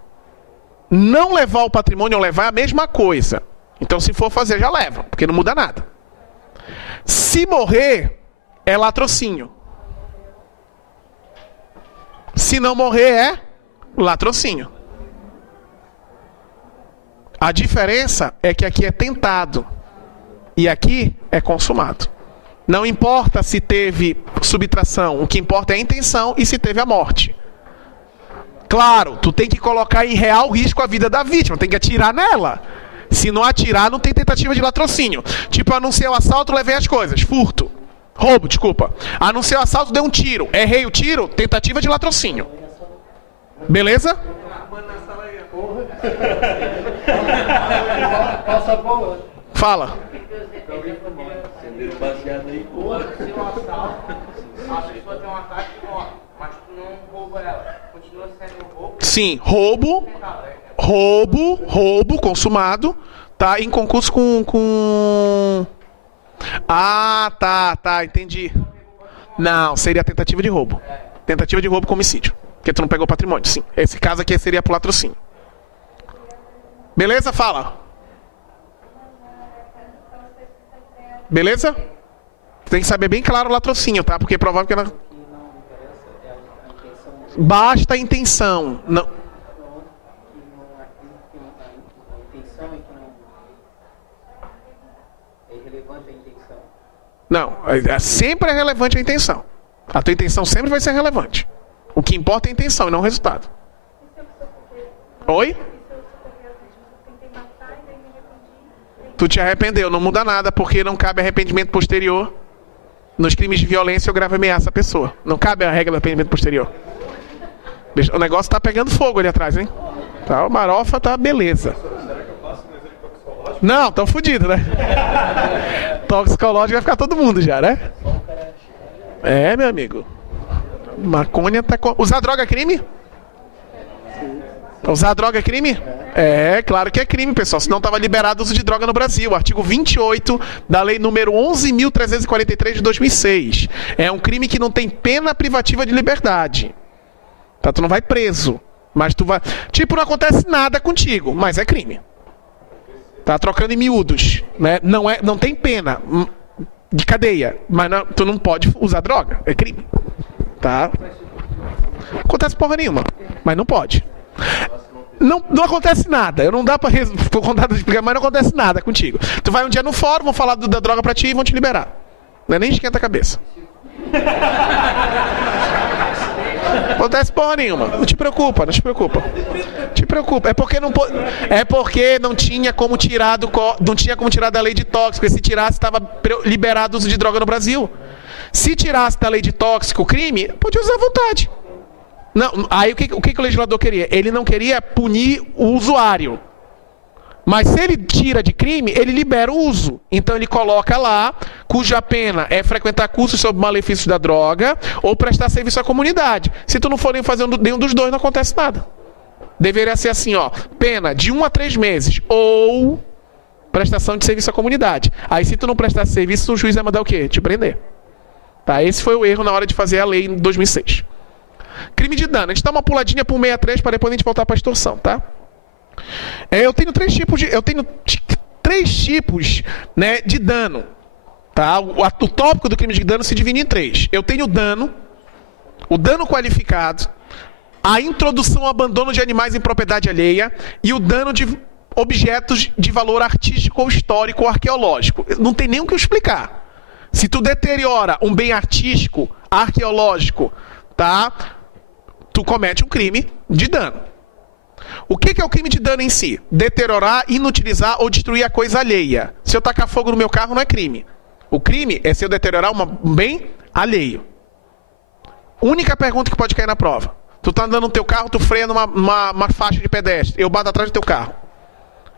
Não levar o patrimônio ou levar é a mesma coisa. Então, se for fazer, já leva, porque não muda nada. Se morrer, é latrocínio. Se não morrer, é latrocínio. A diferença é que aqui é tentado e aqui é consumado. Não importa se teve subtração, o que importa é a intenção e se teve a morte. Claro, tu tem que colocar em real risco a vida da vítima, tem que atirar nela. Se não atirar, não tem tentativa de latrocínio. Tipo, anunciei o assalto, levei as coisas. Furto. Roubo, desculpa. Anunciei o assalto, dei um tiro. Errei o tiro, tentativa de latrocínio. Beleza? Passa a bola. Fala. Baseado aí. Se um assalto, a pessoa tem um ataque e morre, mas tu não rouba ela. Continua sendo roubo. Sim, roubo consumado, tá? Em concurso com... Ah, tá, entendi. Não, seria tentativa de roubo. Tentativa de roubo com homicídio. Porque tu não pegou patrimônio, sim. Esse caso aqui seria pro latrocínio. Beleza? Fala. Beleza? Tem que saber bem claro o latrocínio, tá? Porque é provável que não... Basta a intenção. Não... Não, sempre é relevante a intenção. A tua intenção sempre vai ser relevante. O que importa é a intenção e não o resultado. Oi? Tu te arrependeu, não muda nada, porque não cabe arrependimento posterior nos crimes de violência ou grave ameaça à pessoa. Não cabe a regra do arrependimento posterior. O negócio tá pegando fogo ali atrás, hein? Tá, o marofa tá beleza. Não, tão fudido, né? Toxicológico vai ficar todo mundo já, né? É, meu amigo. Maconha tá... Usar droga é crime? Usar droga é crime? É, claro que é crime, pessoal. Senão estava liberado o uso de droga no Brasil. Artigo 28 da lei número 11.343 de 2006. É um crime que não tem pena privativa de liberdade. Tá? Tu não vai preso. Mas tu vai... Tipo, não acontece nada contigo, mas é crime. Tá trocando em miúdos, né? Não tem pena de cadeia, mas tu não pode usar droga. É crime. Tá? Não acontece porra nenhuma, mas não pode. Não acontece nada. Não dá pra contar, mas não acontece nada contigo. Tu vai um dia no fórum, vão falar da droga pra ti e vão te liberar. Não é nem esquenta a cabeça. Não acontece porra nenhuma. Não te preocupa. Te preocupa. É porque não tinha como tirar da lei de tóxico. E se tirasse, estava liberado o uso de droga no Brasil. Se tirasse da lei de tóxico o crime, podia usar à vontade. Não, aí o que o legislador queria? Ele não queria punir o usuário. Mas se ele tira de crime, ele libera o uso. Então ele coloca lá, cuja pena é frequentar cursos sobre malefícios da droga ou prestar serviço à comunidade. Se tu não for nem fazer nenhum dos dois, não acontece nada. Deveria ser assim, ó, pena de 1 a 3 meses ou prestação de serviço à comunidade. Aí se tu não prestar serviço, o juiz vai mandar o quê? Te prender. Tá? Esse foi o erro na hora de fazer a lei em 2006. Crime de dano. A gente dá uma puladinha pro 63 para depois a gente voltar para a extorsão, tá? Eu tenho três tipos, né, de dano, tá? O tópico do crime de dano se divide em 3. Eu tenho o dano qualificado, a introdução ou abandono de animais em propriedade alheia e o dano de objetos de valor artístico ou histórico ou arqueológico. Não tem nem o que eu explicar. Se tu deteriora um bem artístico, arqueológico, tá? Tu comete um crime de dano. O que é o crime de dano em si? Deteriorar, inutilizar ou destruir a coisa alheia. Se eu tacar fogo no meu carro, não é crime. O crime é se eu deteriorar um bem alheio. Única pergunta que pode cair na prova. Tu tá andando no teu carro, tu freia numa faixa de pedestre. Eu bato atrás do teu carro.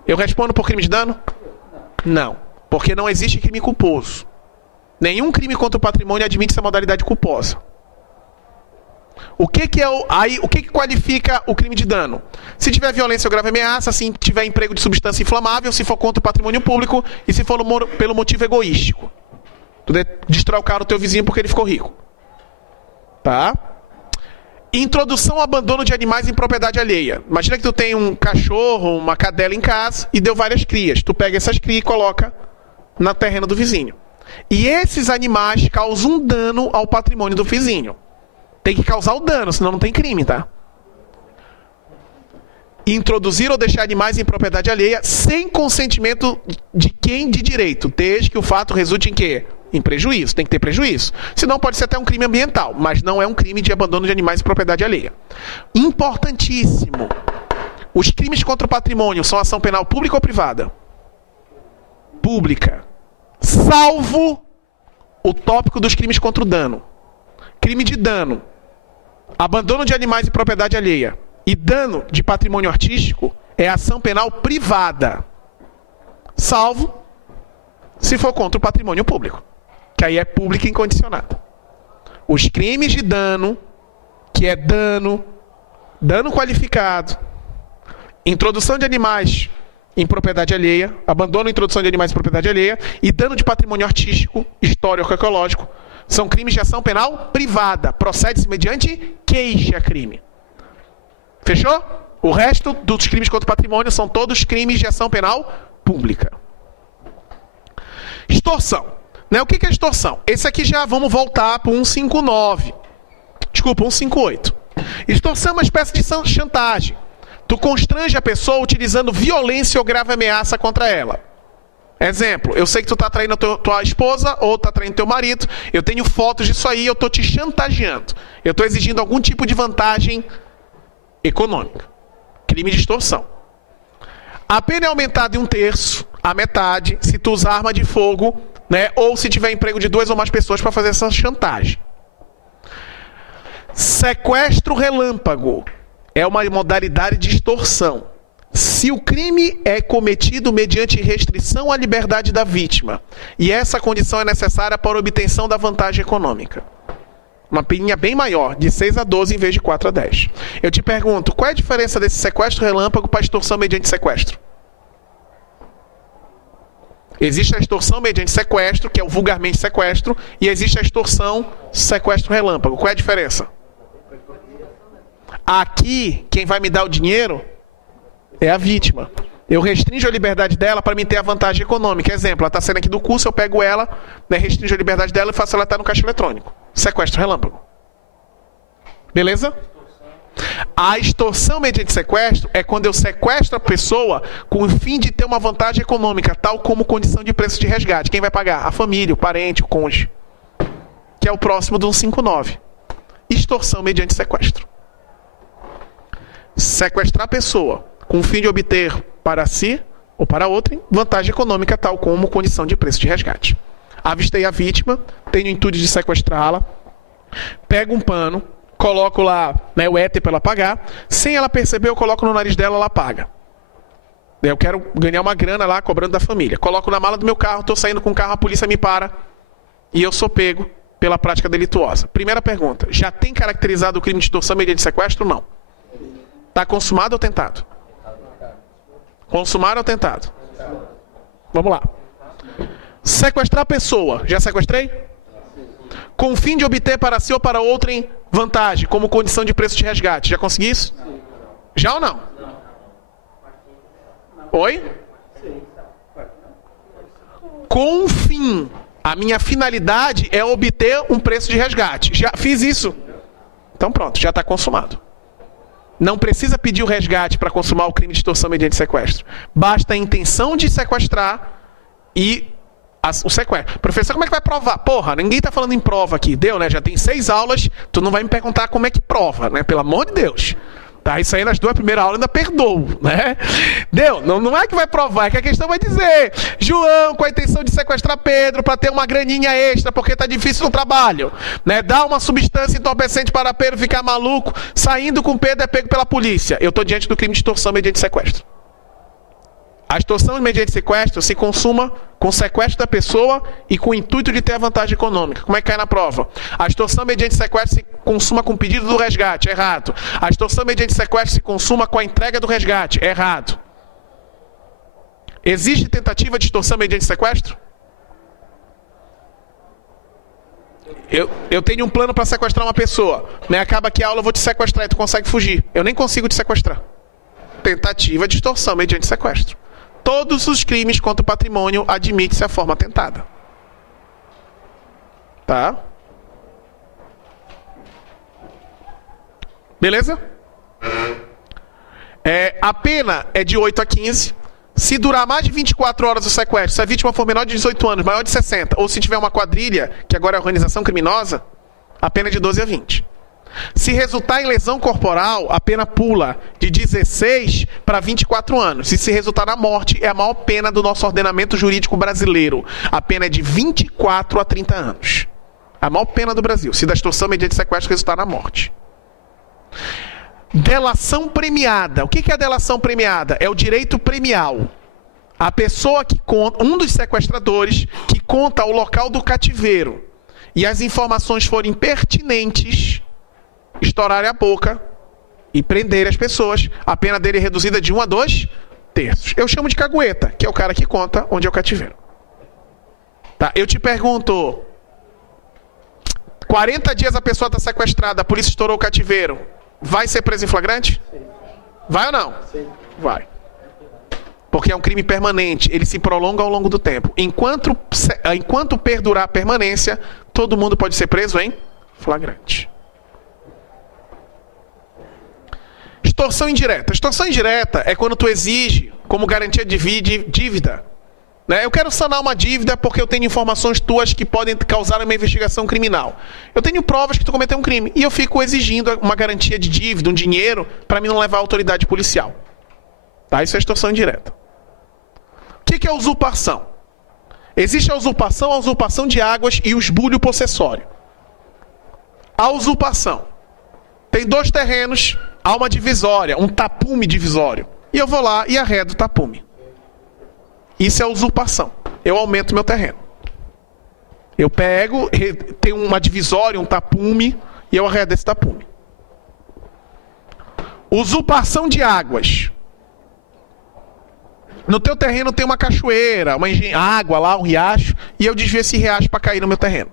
Eu respondo por crime de dano? Não. Porque não existe crime culposo. Nenhum crime contra o patrimônio admite essa modalidade culposa. O que qualifica o crime de dano? Se tiver violência ou grave ameaça, se tiver emprego de substância inflamável, se for contra o patrimônio público e se for pelo motivo egoístico. Tu destrói o carro do teu vizinho porque ele ficou rico. Tá? Introdução ou abandono de animais em propriedade alheia. Imagina que tu tem um cachorro, uma cadela em casa e deu várias crias. Tu pega essas crias e coloca na terreno do vizinho. E esses animais causam um dano ao patrimônio do vizinho. Tem que causar o dano, senão não tem crime, tá? Introduzir ou deixar animais em propriedade alheia sem consentimento de quem de direito, desde que o fato resulte em quê? Em prejuízo. Tem que ter prejuízo. Senão pode ser até um crime ambiental, mas não é um crime de abandono de animais em propriedade alheia. Importantíssimo. Os crimes contra o patrimônio são ação penal pública ou privada? Pública. Salvo o tópico dos crimes contra o dano. Crime de dano. Abandono de animais em propriedade alheia. E dano de patrimônio artístico é ação penal privada, salvo se for contra o patrimônio público, que aí é pública e incondicionada. Os crimes de dano, que é dano qualificado, introdução de animais em propriedade alheia, abandono e introdução de animais em propriedade alheia, e dano de patrimônio artístico, histórico ou ecológico, são crimes de ação penal privada. Procede-se mediante queixa-crime. Fechou? O resto dos crimes contra o patrimônio são todos crimes de ação penal pública. Extorsão. Né? O que é extorsão? Esse aqui já vamos voltar para o 159. Desculpa, 158. Extorsão é uma espécie de chantagem. Tu constrange a pessoa utilizando violência ou grave ameaça contra ela. Exemplo, eu sei que tu tá traindo a tua esposa ou tá traindo teu marido, eu tenho fotos disso aí, eu tô te chantageando. Eu tô exigindo algum tipo de vantagem econômica. Crime de extorsão. A pena é aumentada em 1/3, a metade, se tu usar arma de fogo, né, ou se tiver emprego de 2 ou mais pessoas para fazer essa chantagem. Sequestro relâmpago é uma modalidade de extorsão. Se o crime é cometido mediante restrição à liberdade da vítima, e essa condição é necessária para a obtenção da vantagem econômica. Uma peninha bem maior, de 6 a 12 em vez de 4 a 10. Eu te pergunto, qual é a diferença desse sequestro relâmpago para a extorsão mediante sequestro? Existe a extorsão mediante sequestro, que é o vulgarmente sequestro, e existe a extorsão sequestro relâmpago. Qual é a diferença? Aqui, quem vai me dar o dinheiro é a vítima. Eu restringo a liberdade dela para me ter a vantagem econômica. Exemplo, ela está saindo aqui do curso, eu pego ela, né, restringo a liberdade dela e faço ela estar no caixa eletrônico. Sequestro relâmpago. Beleza? A extorsão mediante sequestro é quando eu sequestro a pessoa com o fim de ter uma vantagem econômica, tal como condição de preço de resgate. Quem vai pagar? A família, o parente, o cônjuge. Que é o próximo do 159. Extorsão mediante sequestro. Sequestrar a pessoa com o fim de obter para si ou para outrem vantagem econômica, tal como condição de preço de resgate. Avistei a vítima, tenho o intuito de sequestrá-la, pego um pano, coloco lá, né, o éter para ela pagar, sem ela perceber, eu coloco no nariz dela, ela paga. Eu quero ganhar uma grana lá, cobrando da família. Coloco na mala do meu carro, estou saindo com o carro, a polícia me para e eu sou pego pela prática delituosa. Primeira pergunta, já tem caracterizado o crime de extorsão mediante sequestro? Não. Está consumado ou tentado? Consumado ou tentado? Vamos lá. Sequestrar a pessoa. Já sequestrei? Com o fim de obter para si ou para outrem vantagem, como condição de preço de resgate. Já consegui isso? Já ou não? Oi? Com o fim. A minha finalidade é obter um preço de resgate. Já fiz isso? Então pronto, já está consumado. Não precisa pedir o resgate para consumar o crime de extorsão mediante sequestro. Basta a intenção de sequestrar e o sequestro. Professor, como é que vai provar? Porra, ninguém está falando em prova aqui. Deu, né? Já tem 6 aulas, tu não vai me perguntar como é que prova, né? Pelo amor de Deus. Tá, isso aí nas 2 primeiras aulas ainda perdoo, né? Deu, não é que vai provar, é que a questão vai dizer: João, com a intenção de sequestrar Pedro para ter uma graninha extra, porque tá difícil no trabalho, né? Dá uma substância entorpecente para Pedro ficar maluco, saindo com Pedro é pego pela polícia. Eu tô diante do crime de extorsão mediante sequestro. A extorsão mediante sequestro se consuma com sequestro da pessoa e com o intuito de ter a vantagem econômica. Como é que cai na prova? A extorsão mediante sequestro se consuma com o pedido do resgate. Errado. A extorsão mediante sequestro se consuma com a entrega do resgate. Errado. Existe tentativa de extorsão mediante sequestro? Eu tenho um plano para sequestrar uma pessoa, né? Acaba aqui a aula, eu vou te sequestrar e tu consegue fugir. Eu nem consigo te sequestrar. Tentativa de extorsão mediante sequestro. Todos os crimes contra o patrimônio admite-se a forma tentada. Tá? Beleza? A pena é de 8 a 15. Se durar mais de 24 horas o sequestro, se a vítima for menor de 18 anos, maior de 60, ou se tiver uma quadrilha, que agora é organização criminosa, a pena é de 12 a 20. Se resultar em lesão corporal, a pena pula de 16 para 24 anos. E se resultar na morte, é a maior pena do nosso ordenamento jurídico brasileiro. A pena é de 24 a 30 anos. A maior pena do Brasil. Se da extorsão mediante sequestro resultar na morte. Delação premiada. O que é a delação premiada? É o direito premial. A pessoa que conta, um dos sequestradores, que conta o local do cativeiro e as informações forem pertinentes, estourarem a boca e prender as pessoas, a pena dele é reduzida de 1 a 2 terços. Eu chamo de cagueta, que é o cara que conta onde é o cativeiro. Tá? Eu te pergunto, 40 dias a pessoa está sequestrada, a polícia estourou o cativeiro, vai ser preso em flagrante? Vai ou não? Vai. Porque é um crime permanente, ele se prolonga ao longo do tempo. Enquanto perdurar a permanência, todo mundo pode ser preso em flagrante. Extorsão indireta. Extorsão indireta é quando tu exige, como garantia de dívida, né? Eu quero sanar uma dívida porque eu tenho informações tuas que podem causar uma investigação criminal. Eu tenho provas que tu cometeu um crime e eu fico exigindo uma garantia de dívida, um dinheiro, para mim não levar à autoridade policial. Tá? Isso é extorsão indireta. O que é usurpação? Existe a usurpação de águas e o esbulho possessório. A usurpação. Tem 2 terrenos, há uma divisória, um tapume divisório. E eu vou lá e arredo o tapume. Isso é usurpação. Eu aumento meu terreno. Eu pego, tem uma divisória, um tapume, e eu arredo esse tapume. Usurpação de águas. No teu terreno tem uma cachoeira, uma água lá, um riacho, e eu desvio esse riacho para cair no meu terreno.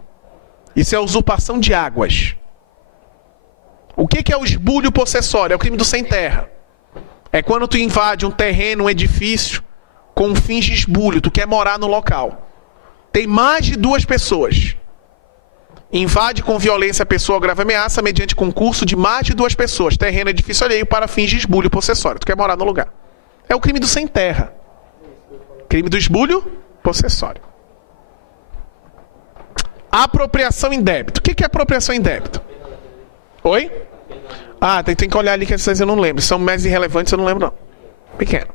Isso é usurpação de águas. O que é o esbulho possessório? É o crime do sem terra. É quando tu invade um terreno, um edifício, com fins de esbulho, tu quer morar no local. Tem mais de 2 pessoas. Invade com violência a pessoa ou grave ameaça mediante concurso de mais de 2 pessoas. Terreno, edifício alheio para fins de esbulho possessório. Tu quer morar no lugar. É o crime do sem terra. Crime do esbulho possessório. Apropriação em débito. O que é apropriação em débito? Oi? Ah, tem que olhar ali que essas eu não lembro. São mais irrelevantes, eu não lembro não. Pequeno.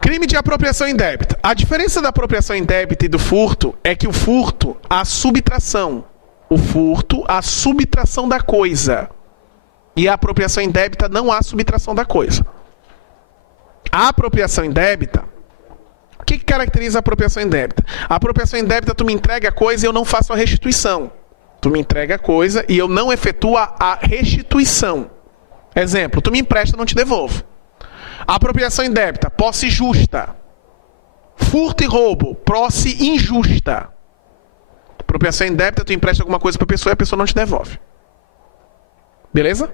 Crime de apropriação em débito. A diferença da apropriação em débito e do furto é que o furto, a subtração. O furto, a subtração da coisa. E a apropriação em débita não há subtração da coisa. A apropriação em débita, o que caracteriza a apropriação em débita? A apropriação em débita, tu me entrega a coisa e eu não faço a restituição. Tu me entrega a coisa e eu não efetuo a restituição. Exemplo, tu me empresta e não te devolvo. Apropriação em débita, posse justa. Furto e roubo, posse injusta. Apropriação em débita, tu empresta alguma coisa para a pessoa e a pessoa não te devolve. Beleza?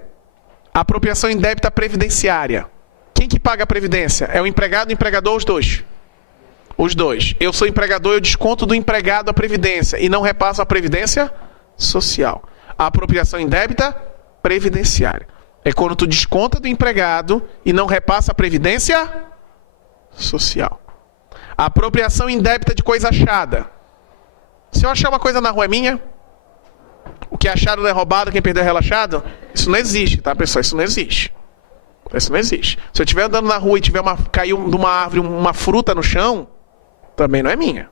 Apropriação em débita previdenciária. Quem que paga a previdência? É o empregado, o empregador ou os dois? Os dois. Eu sou empregador, eu desconto do empregado a previdência e não repasso a previdência social. A apropriação em débita previdenciária. É quando tu desconta do empregado e não repassa a previdência social. A apropriação em débita de coisa achada. Se eu achar uma coisa na rua é minha, o que acharam é roubado, quem perdeu é relaxado? Isso não existe, tá, pessoal? Isso não existe. Isso não existe. Se eu estiver andando na rua e caiu de uma árvore uma fruta no chão, também não é minha.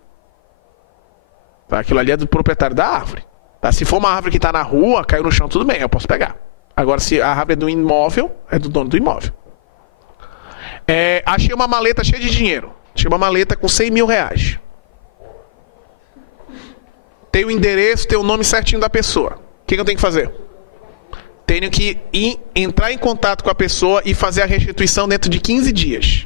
Tá? Aquilo ali é do proprietário da árvore. Tá? Se for uma árvore que está na rua, caiu no chão, tudo bem, eu posso pegar. Agora, se a árvore é do imóvel, é do dono do imóvel. Achei uma maleta cheia de dinheiro. Achei uma maleta com 100 mil reais. Tem o endereço, tem o nome certinho da pessoa. O que eu tenho que fazer? Tenho que entrar em contato com a pessoa e fazer a restituição dentro de 15 dias.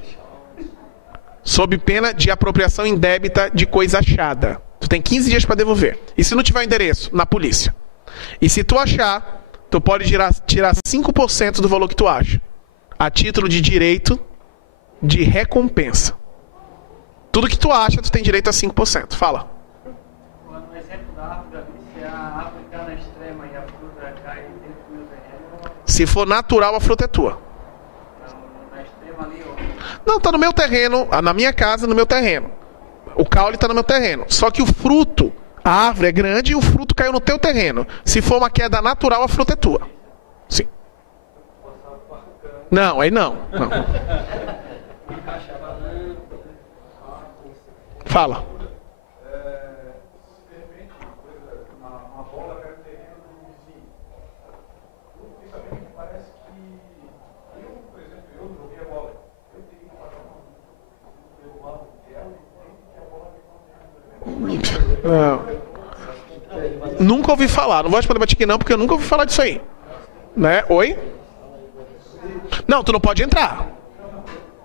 Sob pena de apropriação indébita de coisa achada. Tu tem 15 dias para devolver. E se não tiver endereço? Na polícia. E se tu achar, tu pode tirar 5% do valor que tu acha. A título de direito de recompensa. Tudo que tu acha, tu tem direito a 5%. Fala. No exemplo da árvore, se a árvore está na extrema e a fruta cai dentro do terreno... Se for natural, a fruta é tua. Na extrema ali, ó. Não, tá no meu terreno, na minha casa, no meu terreno. O caule tá no meu terreno. Só que o fruto, a árvore é grande e o fruto caiu no teu terreno. Se for uma queda natural, a fruta é tua. Sim. Não, aí não. Fala. De repente, uma bola cai no terreno do vizinho. Fica bem, parece Nunca ouvi falar. Não vou responder pra ti que não, porque eu nunca ouvi falar disso aí. Né? Oi? Não, tu não pode entrar.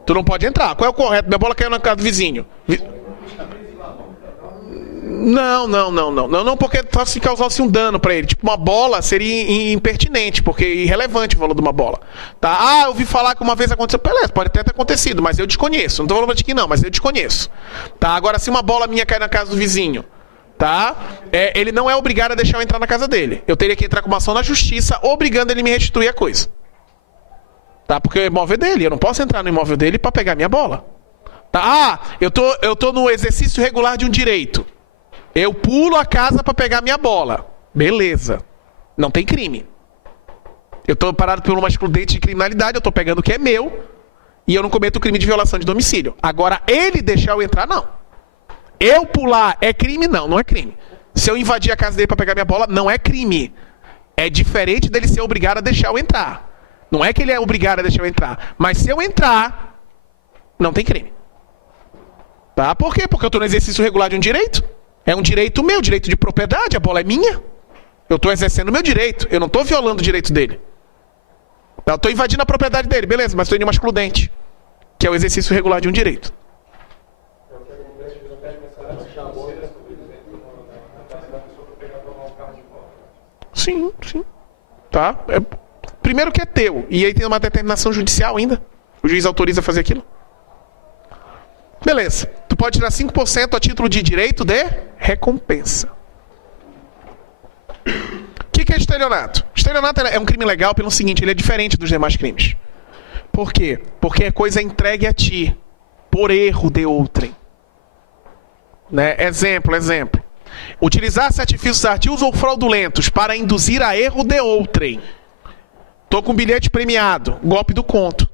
Tu não pode entrar. Qual é o correto? Minha bola caiu na casa do vizinho. Não, porque só se causasse um dano pra ele. Tipo, uma bola seria impertinente, porque é irrelevante o valor de uma bola. Tá? Ah, eu ouvi falar que uma vez aconteceu. Beleza, pode até ter acontecido, mas eu desconheço. Não tô falando pra ti que não, mas eu desconheço. Tá? Agora, se uma bola minha cai na casa do vizinho, tá? Ele não é obrigado a deixar eu entrar na casa dele. Eu teria que entrar com uma ação na justiça, obrigando ele a me restituir a coisa. Tá? Porque o imóvel é dele. Eu não posso entrar no imóvel dele pra pegar minha bola. Tá? Ah, eu tô no exercício regular de um direito. Eu pulo a casa pra pegar minha bola. Beleza. Não tem crime. Eu tô parado por uma excludente de criminalidade, eu tô pegando o que é meu e eu não cometo crime de violação de domicílio. Agora, ele deixar eu entrar, não. Eu pular é crime? Não, não é crime. Se eu invadir a casa dele pra pegar minha bola, não é crime. É diferente dele ser obrigado a deixar eu entrar. Não é que ele é obrigado a deixar eu entrar. Mas se eu entrar, não tem crime. Tá? Por quê? Porque eu tô no exercício regular de um direito. É um direito meu, direito de propriedade, a bola é minha. Eu estou exercendo o meu direito, eu não estou violando o direito dele. Eu estou invadindo a propriedade dele, beleza, mas estou indo uma excludente, que é o exercício regular de um direito. Sim. Tá? Primeiro que é teu, e aí tem uma determinação judicial ainda. O juiz autoriza a fazer aquilo. Beleza. Tu pode tirar 5% a título de direito de recompensa. O que é estelionato? Estelionato é um crime legal pelo seguinte, ele é diferente dos demais crimes. Por quê? Porque é coisa entregue a ti, por erro de outrem. Né? Exemplo. Utilizar-se artifícios artios ou fraudulentos para induzir a erro de outrem. Tô com um bilhete premiado, golpe do conto.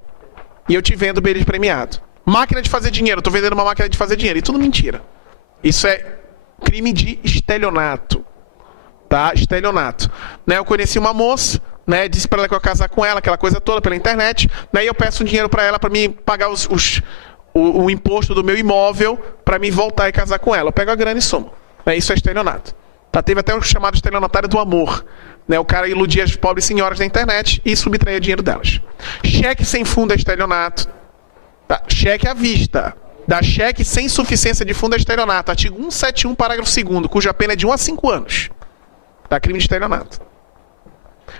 E eu te vendo o bilhete premiado. Máquina de fazer dinheiro, tô vendendo uma máquina de fazer dinheiro. E tudo mentira. Isso é crime de estelionato. Tá? Estelionato. Né? Eu conheci uma moça, né? Disse pra ela que eu ia casar com ela, aquela coisa toda pela internet. Né? E eu peço um dinheiro pra ela pra me pagar o imposto do meu imóvel pra me voltar e casar com ela. Eu pego a grana e somo. Né? Isso é estelionato. Tá? Teve até um chamado estelionatário do amor. Né? O cara iludia as pobres senhoras da internet e subtraía dinheiro delas. Cheque sem fundo é estelionato. Tá? Cheque à vista. Dá cheque sem suficiência de fundo é estelionato. Artigo 171, parágrafo 2º, cuja pena é de 1 a 5 anos. Tá? Crime de estelionato.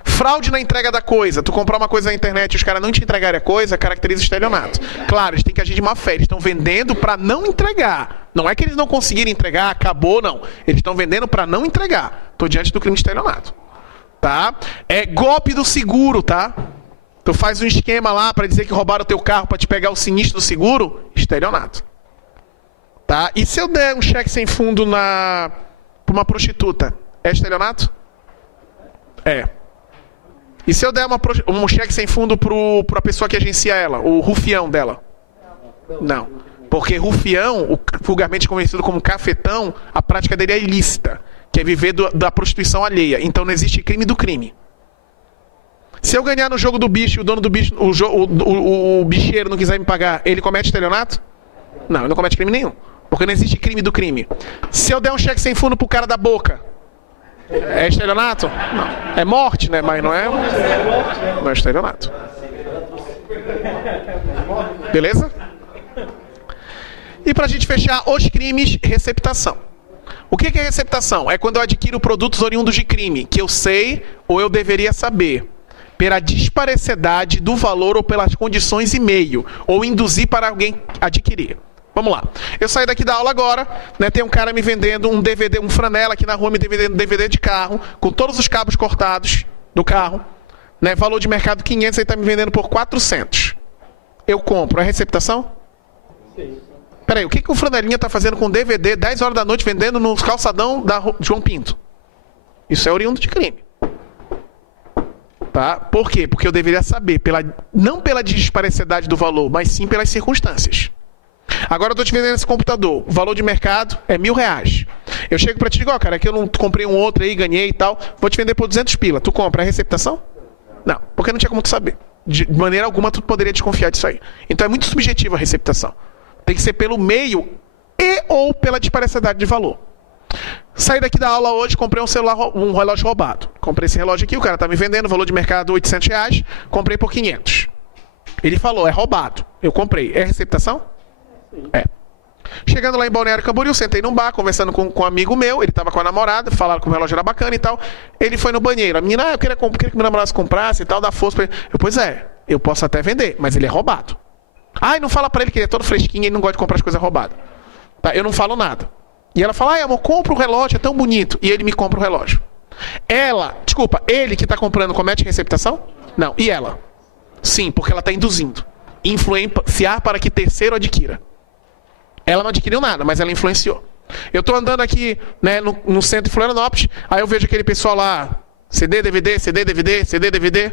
Fraude na entrega da coisa. Tu comprar uma coisa na internet e os caras não te entregarem a coisa, caracteriza estelionato. Claro, eles têm que agir de má fé. Eles estão vendendo para não entregar. Não é que eles não conseguiram entregar, acabou, não. Eles estão vendendo para não entregar. Tô diante do crime de estelionato. Tá? É golpe do seguro, tá? Tu faz um esquema lá para dizer que roubaram o teu carro para te pegar o sinistro do seguro, estelionato. Tá? E se eu der um cheque sem fundo para uma prostituta, é estelionato? É. E se eu der um cheque sem fundo para a pessoa que agencia ela, o rufião dela? Não. Porque rufião, vulgarmente conhecido como cafetão, a prática dele é ilícita, que é viver da prostituição alheia. Então não existe crime do crime. Se eu ganhar no jogo do bicho, o dono do bicho, o bicheiro não quiser me pagar, ele comete estelionato? Não, ele não comete crime nenhum. Porque não existe crime do crime. Se eu der um cheque sem fundo pro cara da boca, é estelionato? Não. É morte, né? Mas não é estelionato. Beleza? E pra gente fechar, os crimes, receptação. O que é receptação? É quando eu adquiro produtos oriundos de crime, que eu sei ou eu deveria saber, pela disparidade do valor ou pelas condições e meio, ou induzir para alguém adquirir. Vamos lá. Eu saí daqui da aula agora, né, tem um cara me vendendo um DVD, um franela aqui na rua, me vendendo um DVD de carro, com todos os cabos cortados do carro, né, valor de mercado 500, ele está me vendendo por 400. Eu compro. É receptação? Sim. Peraí, o que o franelinha está fazendo com DVD 10 horas da noite vendendo no calçadão da João Pinto? Isso é oriundo de crime. Tá? Por quê? Porque eu deveria saber, não pela disparidade do valor, mas sim pelas circunstâncias. Agora eu estou te vendendo esse computador, o valor de mercado é R$1.000. Eu chego para ti e digo, cara, aqui eu não comprei um outro aí, ganhei e tal, vou te vender por 200 pila. Tu compra, é receptação? Não, porque não tinha como tu saber. De maneira alguma tu poderia desconfiar disso aí. Então é muito subjetiva a receptação. Tem que ser pelo meio e ou pela disparidade de valor. Saí daqui da aula hoje, comprei um celular, um relógio roubado. Comprei esse relógio aqui, o cara tá me vendendo, valor de mercado R$800, comprei por 500. Ele falou, é roubado. Eu comprei. É receptação? É. Chegando lá em Balneário Camboriú, sentei num bar, conversando com um amigo meu, ele tava com a namorada, falaram que o relógio era bacana e tal. Ele foi no banheiro. A menina, eu queria que meu namorado comprasse e tal, dar força pra ele. Pois é, eu posso até vender, mas ele é roubado. Ai, não fala pra ele que ele é todo fresquinho e ele não gosta de comprar as coisas roubadas. Tá? Eu não falo nada. E ela fala, ai amor, compra o relógio, é tão bonito. E ele me compra o relógio. Ele que tá comprando comete receptação? Não. E ela? Sim, porque ela tá induzindo. Influenciar para que terceiro adquira. Ela não adquiriu nada, mas ela influenciou. Eu tô andando aqui, né, no centro de Florianópolis, aí eu vejo aquele pessoal lá, CD, DVD, CD, DVD, CD, DVD,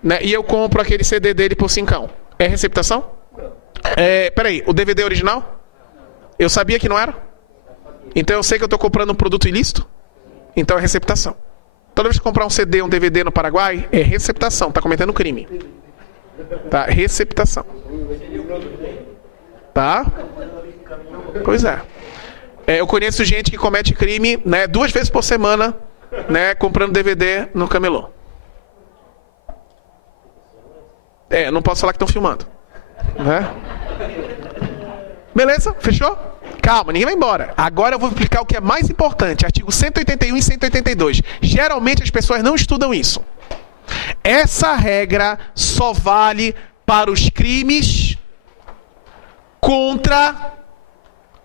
né, e eu compro aquele CD dele por 5. É receptação? Peraí, o DVD é original? Eu sabia que não era? Então eu sei que eu estou comprando um produto ilícito? Então é receptação. Toda vez que comprar um CD, um DVD no Paraguai, é receptação, está cometendo crime. Tá? Receptação. Tá? Pois é. Eu conheço gente que comete crime, né, 2 vezes por semana, né, comprando DVD no camelô. Não posso falar que estão filmando. Né? Beleza? Fechou? Calma, ninguém vai embora. Agora eu vou explicar o que é mais importante. Artigo 181 e 182. Geralmente as pessoas não estudam isso. Essa regra só vale para os crimes contra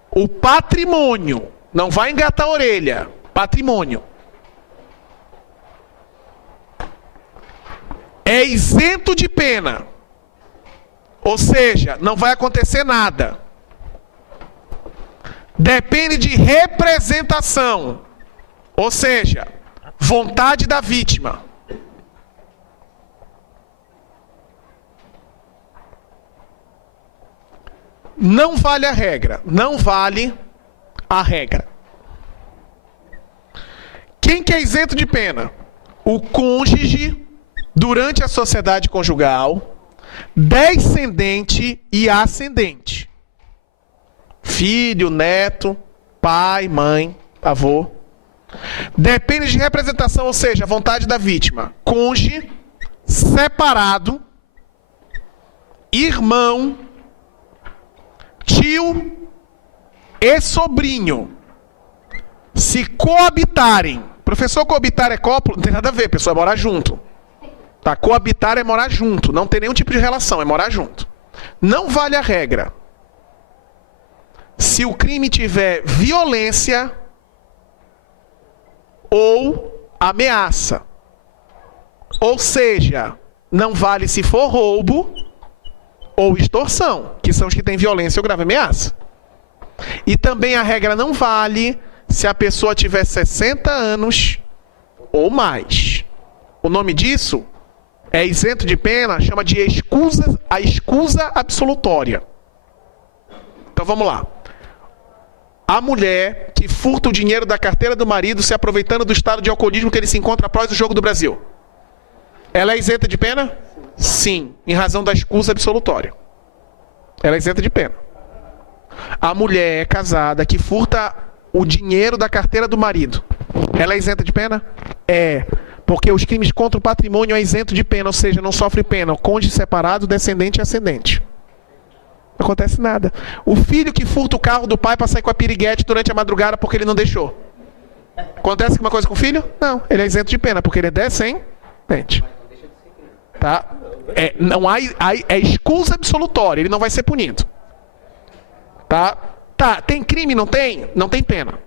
o patrimônio. Não vai engatar a orelha. Patrimônio. É isento de pena. Ou seja, não vai acontecer nada. Depende de representação. Ou seja, vontade da vítima. Não vale a regra. Não vale a regra. Quem que é isento de pena? O cônjuge durante a sociedade conjugal, descendente e ascendente. Filho, neto, pai, mãe, avô. Depende de representação, ou seja, vontade da vítima. Cônjuge, separado, irmão, tio e sobrinho. Se coabitarem. Professor, coabitar é cópula? Não tem nada a ver, pessoal, é morar junto. Tá? Coabitar é morar junto. Não tem nenhum tipo de relação, é morar junto. Não vale a regra. Se o crime tiver violência ou ameaça. Ou seja, não vale se for roubo ou extorsão, que são os que têm violência ou grave ameaça. E também a regra não vale se a pessoa tiver 60 anos ou mais. O nome disso é isento de pena, chama de a escusa absolutória. Então vamos lá. A mulher que furta o dinheiro da carteira do marido se aproveitando do estado de alcoolismo que ele se encontra após o jogo do Brasil. Ela é isenta de pena? Sim, em razão da escusa absolutória. Ela é isenta de pena. A mulher casada que furta o dinheiro da carteira do marido, ela é isenta de pena? É, porque os crimes contra o patrimônio é isento de pena, ou seja, não sofre pena. O cônjuge separado, descendente e ascendente. Não acontece nada. O filho que furta o carro do pai para sair com a piriguete durante a madrugada porque ele não deixou. Acontece alguma coisa com o filho? Não, ele é isento de pena, porque ele é descendente. Tá? Não há escusa absolutória, ele não vai ser punido. Tá? Tá, tem crime, não tem? Não tem pena.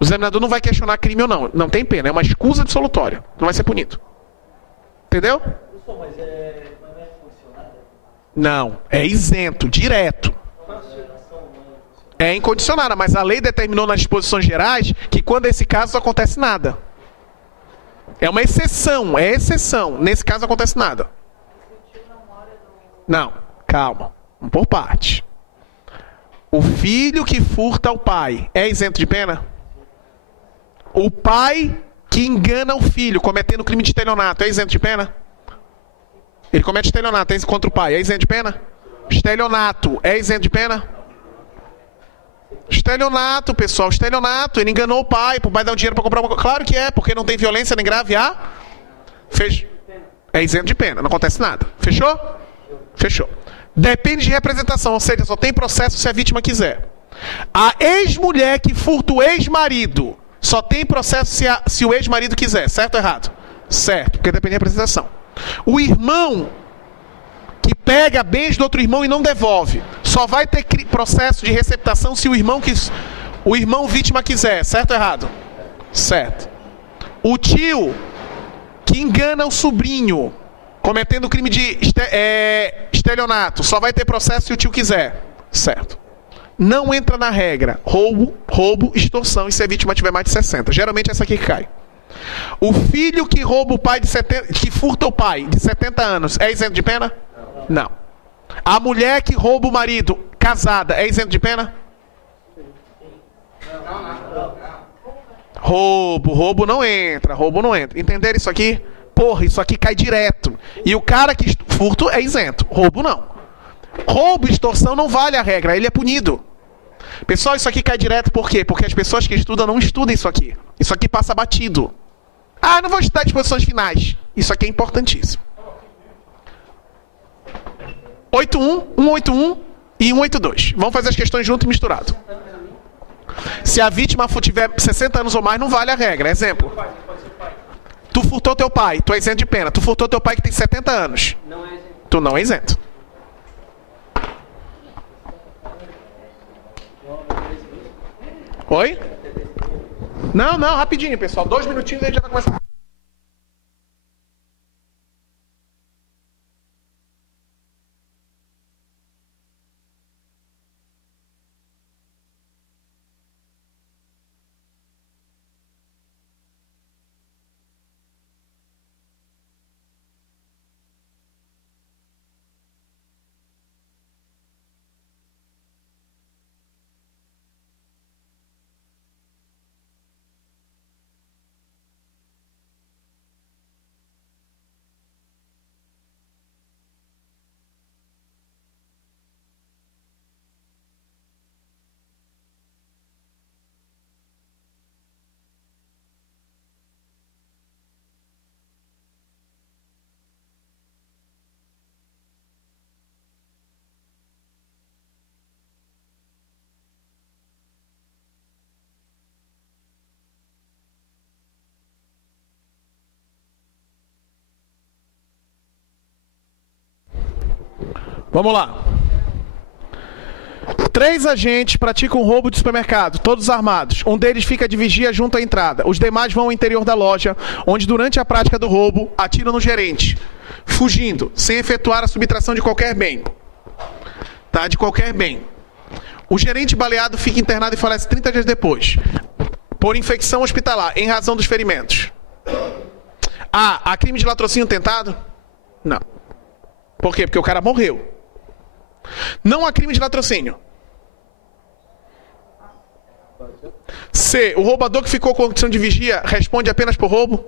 O examinador não vai questionar crime ou não. Não tem pena, é uma escusa absolutória. Não vai ser punido. Entendeu? Mas não é funcionário? Não, é isento, direto. É incondicionada, mas a lei determinou nas disposições gerais que quando esse caso não acontece nada. É uma exceção, é exceção. Nesse caso não acontece nada. Não, calma. Vamos por parte. O filho que furta o pai é isento de pena? O pai que engana o filho cometendo crime de estelionato é isento de pena? Ele comete estelionato contra o pai, é isento de pena? Estelionato é isento de pena? estelionato, pessoal. Estelionato. Ele enganou o pai dar um dinheiro para comprar uma coisa. Claro que é, porque não tem violência nem grave. É isento de pena, não acontece nada. Fechou? Fechou. Depende de representação, ou seja, só tem processo se a vítima quiser. A ex-mulher que furta o ex-marido só tem processo se o ex-marido quiser. Certo ou errado? Certo, porque depende de representação. O irmão que pega bens do outro irmão e não devolve, só vai ter processo de receptação se o irmão vítima quiser. Certo ou errado? Certo. O tio que engana o sobrinho cometendo crime de estelionato, só vai ter processo se o tio quiser. Certo. Não entra na regra roubo, extorsão e se a vítima tiver mais de 60. Geralmente é essa aqui que cai. O filho que rouba o pai que furta o pai de 70 anos é isento de pena? Não. A mulher que rouba o marido casada é isento de pena? Roubo não entra. Entenderam isso aqui? Porra, isso aqui cai direto. E o cara que furto é isento. Roubo não. Roubo e extorsão não vale a regra, ele é punido. Pessoal, isso aqui cai direto por quê? Porque as pessoas que estudam não estudam isso aqui. Isso aqui passa batido. Ah, não vou estudar disposições finais. Isso aqui é importantíssimo. 8.1, 181 e 182. Vamos fazer as questões junto e misturado. Se a vítima tiver 60 anos ou mais, não vale a regra. Exemplo. Tu furtou teu pai, tu é isento de pena. Tu furtou teu pai que tem 70 anos. Tu não é isento. Oi? Não, rapidinho, pessoal. 2 minutinhos e a gente já vai começar. Vamos lá. 3 agentes praticam roubo de supermercado, todos armados. Um deles fica de vigia junto à entrada. Os demais vão ao interior da loja, onde durante a prática do roubo, atiram no gerente, fugindo, sem efetuar a subtração de qualquer bem. Tá? De qualquer bem. O gerente baleado fica internado e falece 30 dias depois, por infecção hospitalar, em razão dos ferimentos. Há crime de latrocínio tentado? Não. Por quê? Porque o cara morreu. Não há crime de latrocínio. C. O roubador que ficou com condição de vigia responde apenas por roubo?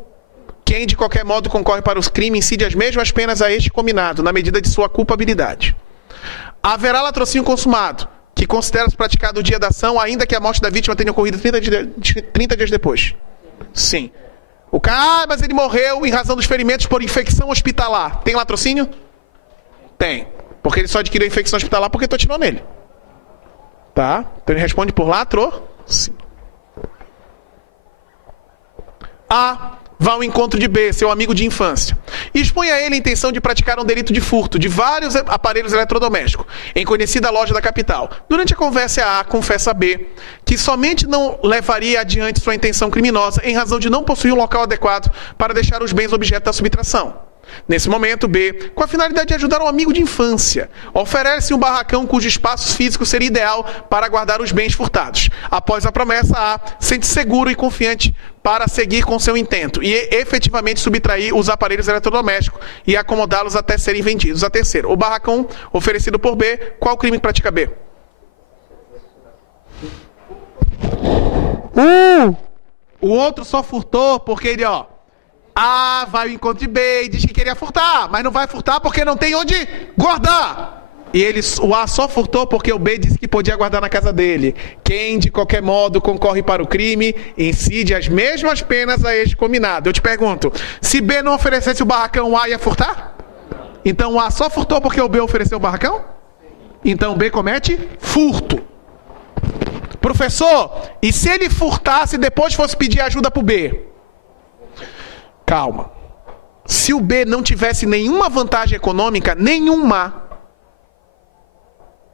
Quem de qualquer modo concorre para os crimes incide as mesmas penas a este combinado, na medida de sua culpabilidade. Haverá latrocínio consumado, que considera-se praticado o dia da ação, ainda que a morte da vítima tenha ocorrido 30 dias depois. Sim. O cara, mas ele morreu em razão dos ferimentos por infecção hospitalar. Tem latrocínio? Tem. Porque ele só adquiriu a infecção hospitalar porque tu atirou nele. Tá? Então ele responde por latrocínio. A. Vá ao encontro de B, seu amigo de infância. E expõe a ele a intenção de praticar um delito de furto de vários aparelhos eletrodomésticos em conhecida loja da capital. Durante a conversa, A confessa a B que somente não levaria adiante sua intenção criminosa em razão de não possuir um local adequado para deixar os bens objeto da subtração. Nesse momento, B, com a finalidade de ajudar um amigo de infância, oferece um barracão cujo espaço físico seria ideal para guardar os bens furtados. Após a promessa, A sente seguro e confiante para seguir com seu intento e efetivamente subtrair os aparelhos eletrodomésticos e acomodá-los até serem vendidos. A terceira, o barracão oferecido por B, qual crime pratica B? O outro só furtou porque ele, A vai ao encontro de B e diz que queria furtar, mas não vai furtar porque não tem onde guardar. E o A só furtou porque o B disse que podia guardar na casa dele. Quem, de qualquer modo, concorre para o crime, incide as mesmas penas a este combinado. Eu te pergunto, se B não oferecesse o barracão, o A ia furtar? Então o A só furtou porque o B ofereceu o barracão? Então o B comete furto. Professor, e se ele furtasse e depois fosse pedir ajuda para o B? Calma. Se o B não tivesse nenhuma vantagem econômica, nenhuma,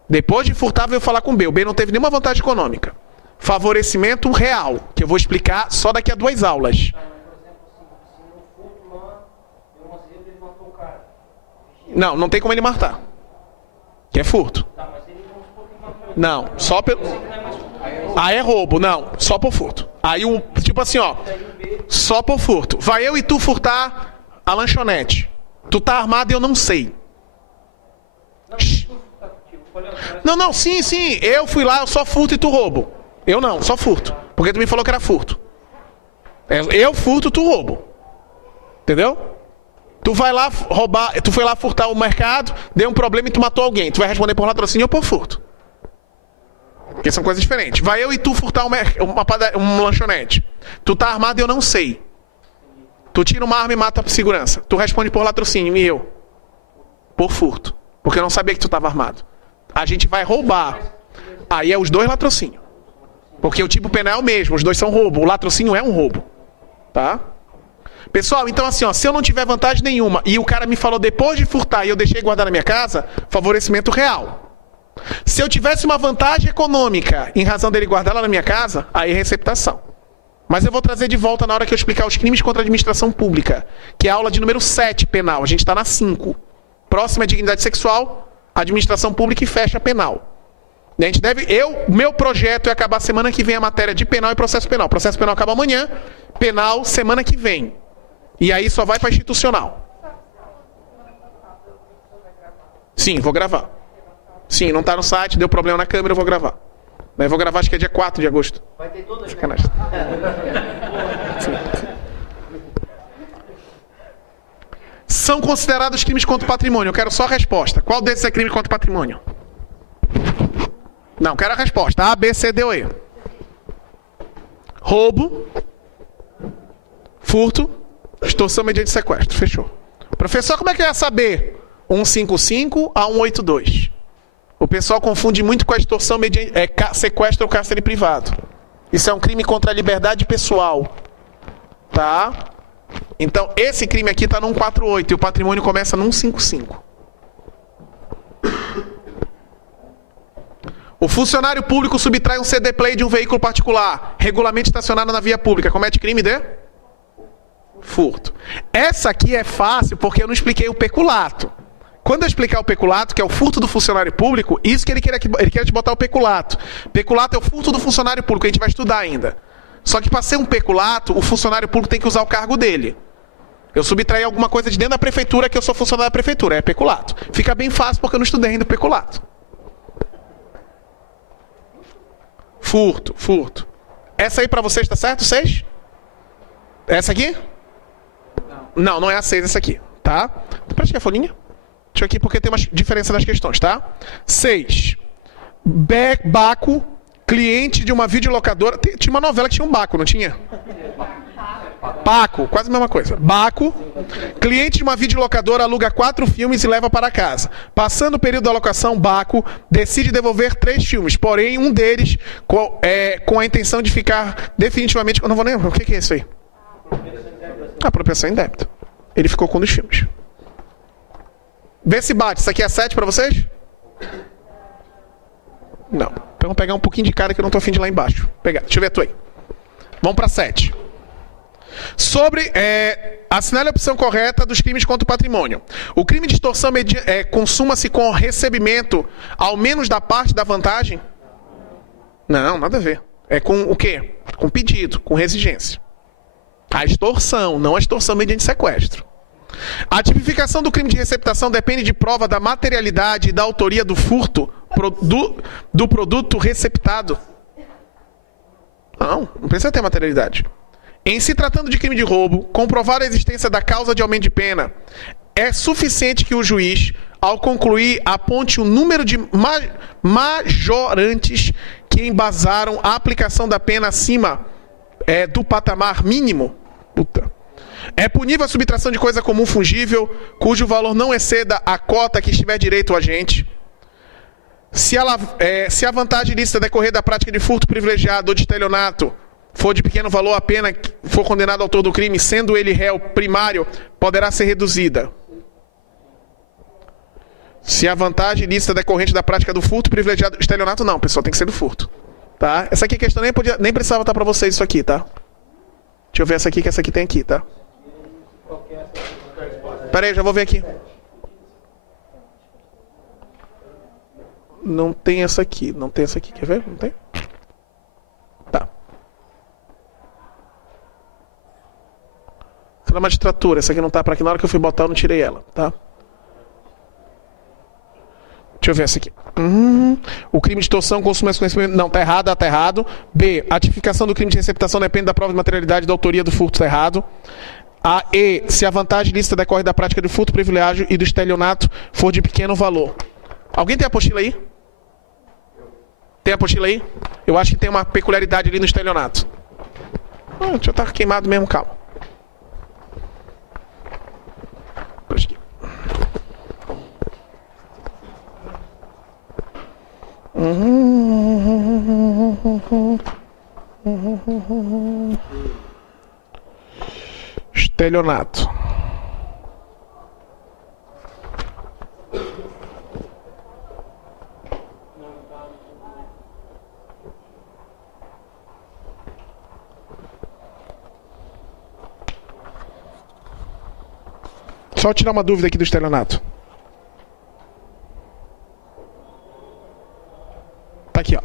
depois de furtar veio falar com o B. O B não teve nenhuma vantagem econômica. Favorecimento real, que eu vou explicar só daqui a 2 aulas. Não, não tem como ele matar. Que é furto. Não, só pelo... Aí é roubo, não, só por furto. Aí o tipo assim, ó, só por furto. Vai eu e tu furtar a lanchonete. Tu tá armado e eu não sei. Não, sim. Eu fui lá, eu só furto e tu roubo. Eu não, só furto. Porque tu me falou que era furto. Eu furto, tu roubo. Entendeu? Tu vai lá roubar, tu foi lá furtar o mercado, deu um problema e tu matou alguém. Tu vai responder por latrocínio ou por furto. Porque são coisas diferentes. Vai eu e tu furtar uma lanchonete. Tu tá armado e eu não sei. Tu tira uma arma e mata a segurança. Tu responde por latrocínio e eu por furto. Porque eu não sabia que tu tava armado. A gente vai roubar. Aí é os 2 latrocínios. Porque o tipo penal é o mesmo. Os 2 são roubo. O latrocínio é um roubo. Tá? Pessoal, então assim, ó, se eu não tiver vantagem nenhuma e o cara me falou depois de furtar e eu deixei guardar na minha casa, favorecimento real. Se eu tivesse uma vantagem econômica em razão dele guardar lá na minha casa, aí é receptação. Mas eu vou trazer de volta na hora que eu explicar os crimes contra a administração pública, que é a aula de número 7 penal. A gente está na 5. Próxima é dignidade sexual, administração pública e fecha penal. A gente meu projeto é acabar semana que vem a matéria de penal e processo penal. Processo penal acaba amanhã, penal semana que vem. E aí só vai para institucional. Sim, vou gravar. Sim, não está no site, deu problema na câmera, eu vou gravar. Mas eu vou gravar, acho que é dia 4 de agosto. Vai ter todas, sacanagem. Sim. São considerados crimes contra o patrimônio. Eu quero só a resposta. Qual desses é crime contra o patrimônio? Não, quero a resposta. A, B, C, D ou E. Roubo. Furto. Extorsão mediante sequestro. Fechou. Professor, como é que eu ia saber 155 a 182? O pessoal confunde muito com a extorsão mediante sequestro ou cárcere privado. Isso é um crime contra a liberdade pessoal. Tá? Então, esse crime aqui está no 148 e o patrimônio começa no 155. O funcionário público subtrai um CD Play de um veículo particular, regularmente estacionado na via pública. Comete crime de furto. Essa aqui é fácil porque eu não expliquei o peculato. Quando eu explicar o peculato, que é o furto do funcionário público, isso que ele quer te botar o peculato. Peculato é o furto do funcionário público, a gente vai estudar ainda. Só que para ser um peculato, o funcionário público tem que usar o cargo dele. Eu subtraí alguma coisa de dentro da prefeitura que eu sou funcionário da prefeitura, é peculato. Fica bem fácil porque eu não estudei ainda o peculato. Furto. Essa aí para vocês tá certo, 6? Essa aqui? Não é a 6 essa aqui, tá? Presta a folhinha. Deixa eu aqui porque tem uma diferença nas questões, tá? 6. Baco, cliente de uma videolocadora. Tinha uma novela que tinha um Baco, não tinha? Baco, quase a mesma coisa. Baco, cliente de uma videolocadora aluga 4 filmes e leva para casa. Passando o período da locação, Baco decide devolver 3 filmes, porém um deles com a intenção de ficar definitivamente... Eu não vou lembrar, o que é isso aí? Apropriação indébita. Ele ficou com um dos filmes. Vê se bate. Isso aqui é 7 para vocês? Não. Então vamos pegar um pouquinho de cara que eu não estou afim de ir lá embaixo. Deixa eu ver a tua aí. Vamos para 7. Sobre assinale a opção correta dos crimes contra o patrimônio. O crime de extorsão consuma-se com recebimento ao menos da parte da vantagem? Não, nada a ver. É com o quê? Com pedido, com exigência. A extorsão, não a extorsão mediante sequestro. A tipificação do crime de receptação depende de prova da materialidade e da autoria do furto do produto receptado. Não precisa ter materialidade. Em se tratando de crime de roubo, comprovar a existência da causa de aumento de pena é suficiente que o juiz, Ao concluir, aponte o número de majorantes que embasaram a aplicação da pena acima do patamar mínimo. É punível a subtração de coisa comum fungível, cujo valor não exceda a cota que estiver direito ao agente. Se a vantagem ilícita decorrer da prática de furto privilegiado ou de estelionato for de pequeno valor, a pena que for condenado ao autor do crime, sendo ele réu primário, poderá ser reduzida. Se a vantagem ilícita decorrente da prática do furto privilegiado... Estelionato não, pessoal, tem que ser do furto. Tá? Essa aqui a questão nem precisava estar para vocês isso aqui, tá? Deixa eu ver essa aqui, que essa aqui tem aqui, tá? Pera aí, já vou ver aqui. Não tem essa aqui, não tem essa aqui. Quer ver? Não tem? Tá. Foi na magistratura, essa aqui não tá para aqui. Na hora que eu fui botar, eu não tirei ela, tá? Deixa eu ver essa aqui. O crime de extorsão consuma esse conhecimento. Não, tá errado, tá errado. B. A tipificação do crime de receptação depende da prova de materialidade da autoria do furto, tá errado. A. E. Se a vantagem ilícita decorre da prática do furto privilégio e do estelionato for de pequeno valor. Alguém tem a apostila aí? Tem a apostila aí? Eu acho que tem uma peculiaridade ali no estelionato. Já tá queimado mesmo, calma. Presta aqui. Estelionato. Só tirar uma dúvida aqui do estelionato. Tá aqui, ó.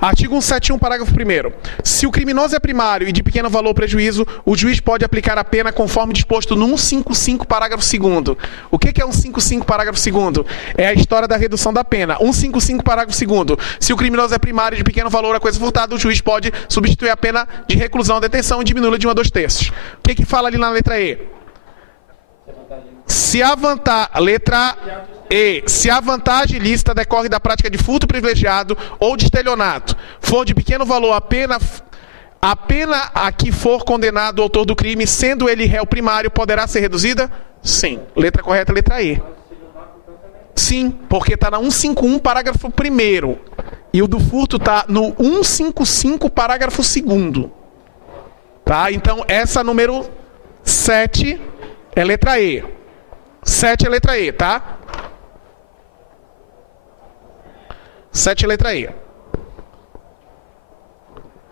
Artigo 171, parágrafo 1º. Se o criminoso é primário e de pequeno valor ou prejuízo, o juiz pode aplicar a pena conforme disposto no 155, parágrafo 2º. O que é 155, parágrafo 2º? É a história da redução da pena. 155, parágrafo 2º. Se o criminoso é primário e de pequeno valor a coisa furtada, o juiz pode substituir a pena de reclusão ou detenção e diminuí-la de 1 a 2/3. O que fala ali na letra E? Se a vantagem... Letra E. Se a vantagem ilícita decorre da prática de furto privilegiado ou de estelionato for de pequeno valor, a pena a que for condenado o autor do crime, sendo ele réu primário, poderá ser reduzida? Sim. Letra correta, letra E. Sim, porque está na 151, parágrafo 1º. E o do furto está no 155, parágrafo 2º. Tá? Então, essa número 7 é letra E. 7 é letra E, tá? 7 é letra E.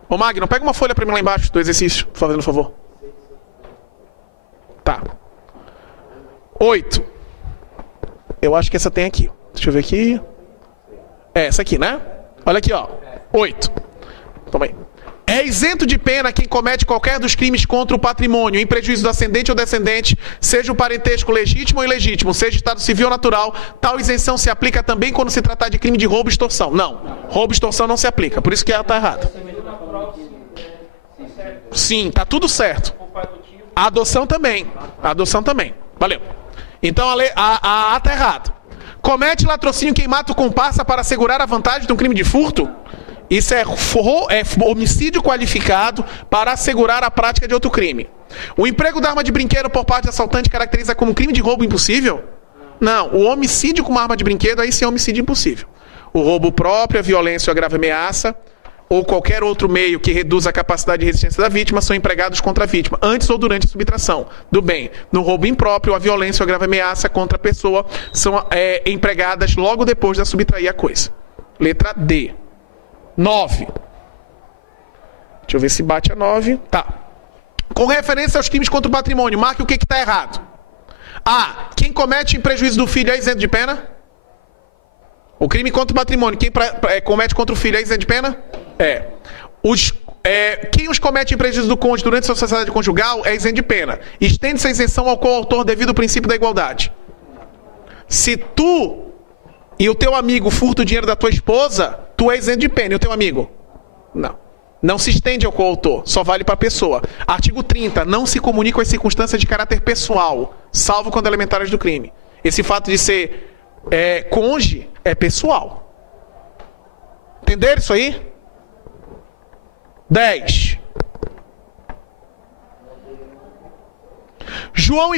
Ô Magno, pega uma folha pra mim lá embaixo do exercício, fazendo favor. Tá. 8. Eu acho que essa tem aqui. Deixa eu ver aqui. É essa aqui, né? Olha aqui, ó. 8. Toma aí. É isento de pena quem comete qualquer dos crimes contra o patrimônio, em prejuízo do ascendente ou descendente, seja o parentesco legítimo ou ilegítimo, seja estado civil ou natural. Tal isenção se aplica também quando se tratar de crime de roubo e extorsão. Não, roubo e extorsão não se aplica, por isso que ela está errada. Sim, tá tudo certo. A adoção também. A adoção também. Valeu. Então a A está errada. Comete latrocínio quem mata o comparsa para assegurar a vantagem de um crime de furto? Isso é homicídio qualificado para assegurar a prática de outro crime. O emprego da arma de brinquedo por parte do assaltante caracteriza como crime de roubo impossível? Não. O homicídio com uma arma de brinquedo, aí sim é homicídio impossível. O roubo próprio, a violência ou a grave ameaça, ou qualquer outro meio que reduza a capacidade de resistência da vítima, são empregados contra a vítima, antes ou durante a subtração do bem. No roubo impróprio, a violência ou a grave ameaça contra a pessoa são empregadas logo depois de subtrair a coisa. Letra D. 9. Deixa eu ver se bate a 9. Tá. Com referência aos crimes contra o patrimônio, marque o que está errado. A. Quem comete em prejuízo do filho é isento de pena? O crime contra o patrimônio, quem comete contra o filho é isento de pena? É. Quem os comete em prejuízo do cônjuge durante a sociedade conjugal é isento de pena. Estende-se a isenção ao coautor devido ao princípio da igualdade. Se tu e o teu amigo furtam o dinheiro da tua esposa, tu é isento de pena. E o teu amigo? Não. Não se estende ao coautor, só vale para a pessoa. Artigo 30. Não se comunicam as circunstâncias de caráter pessoal, salvo quando elementares do crime. Esse fato de ser cônjuge é pessoal. Entenderam isso aí? 10. João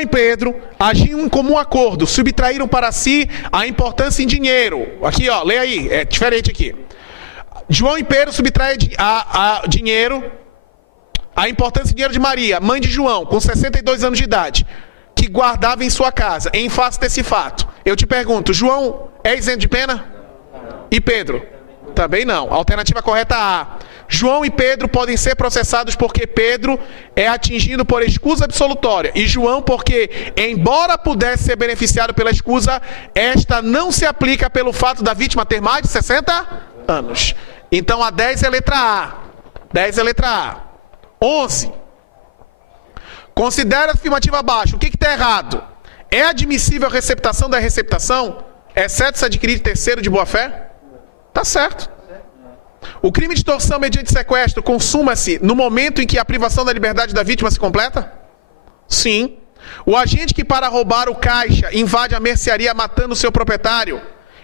e Pedro agiam em comum acordo, subtraíram para si a importância em dinheiro. Aqui, ó, lê aí, é diferente aqui. João e Pedro subtraem dinheiro, a importância em dinheiro de Maria, mãe de João, com 62 anos de idade, que guardava em sua casa. Em face desse fato, eu te pergunto, João é isento de pena? E Pedro? Também não. Alternativa correta A. João e Pedro podem ser processados porque Pedro é atingido por escusa absolutória e João porque, embora pudesse ser beneficiado pela escusa, esta não se aplica pelo fato da vítima ter mais de 60 anos. Então a 10 é letra A. 10 é letra A. 11. Considera a afirmativa abaixo. O que está errado? É admissível a receptação da receptação, exceto se adquirir terceiro de boa-fé? Tá certo. O crime de extorsão mediante sequestro consuma-se no momento em que a privação da liberdade da vítima se completa? Sim. O agente que, para roubar o caixa, invade a mercearia matando o seu proprietário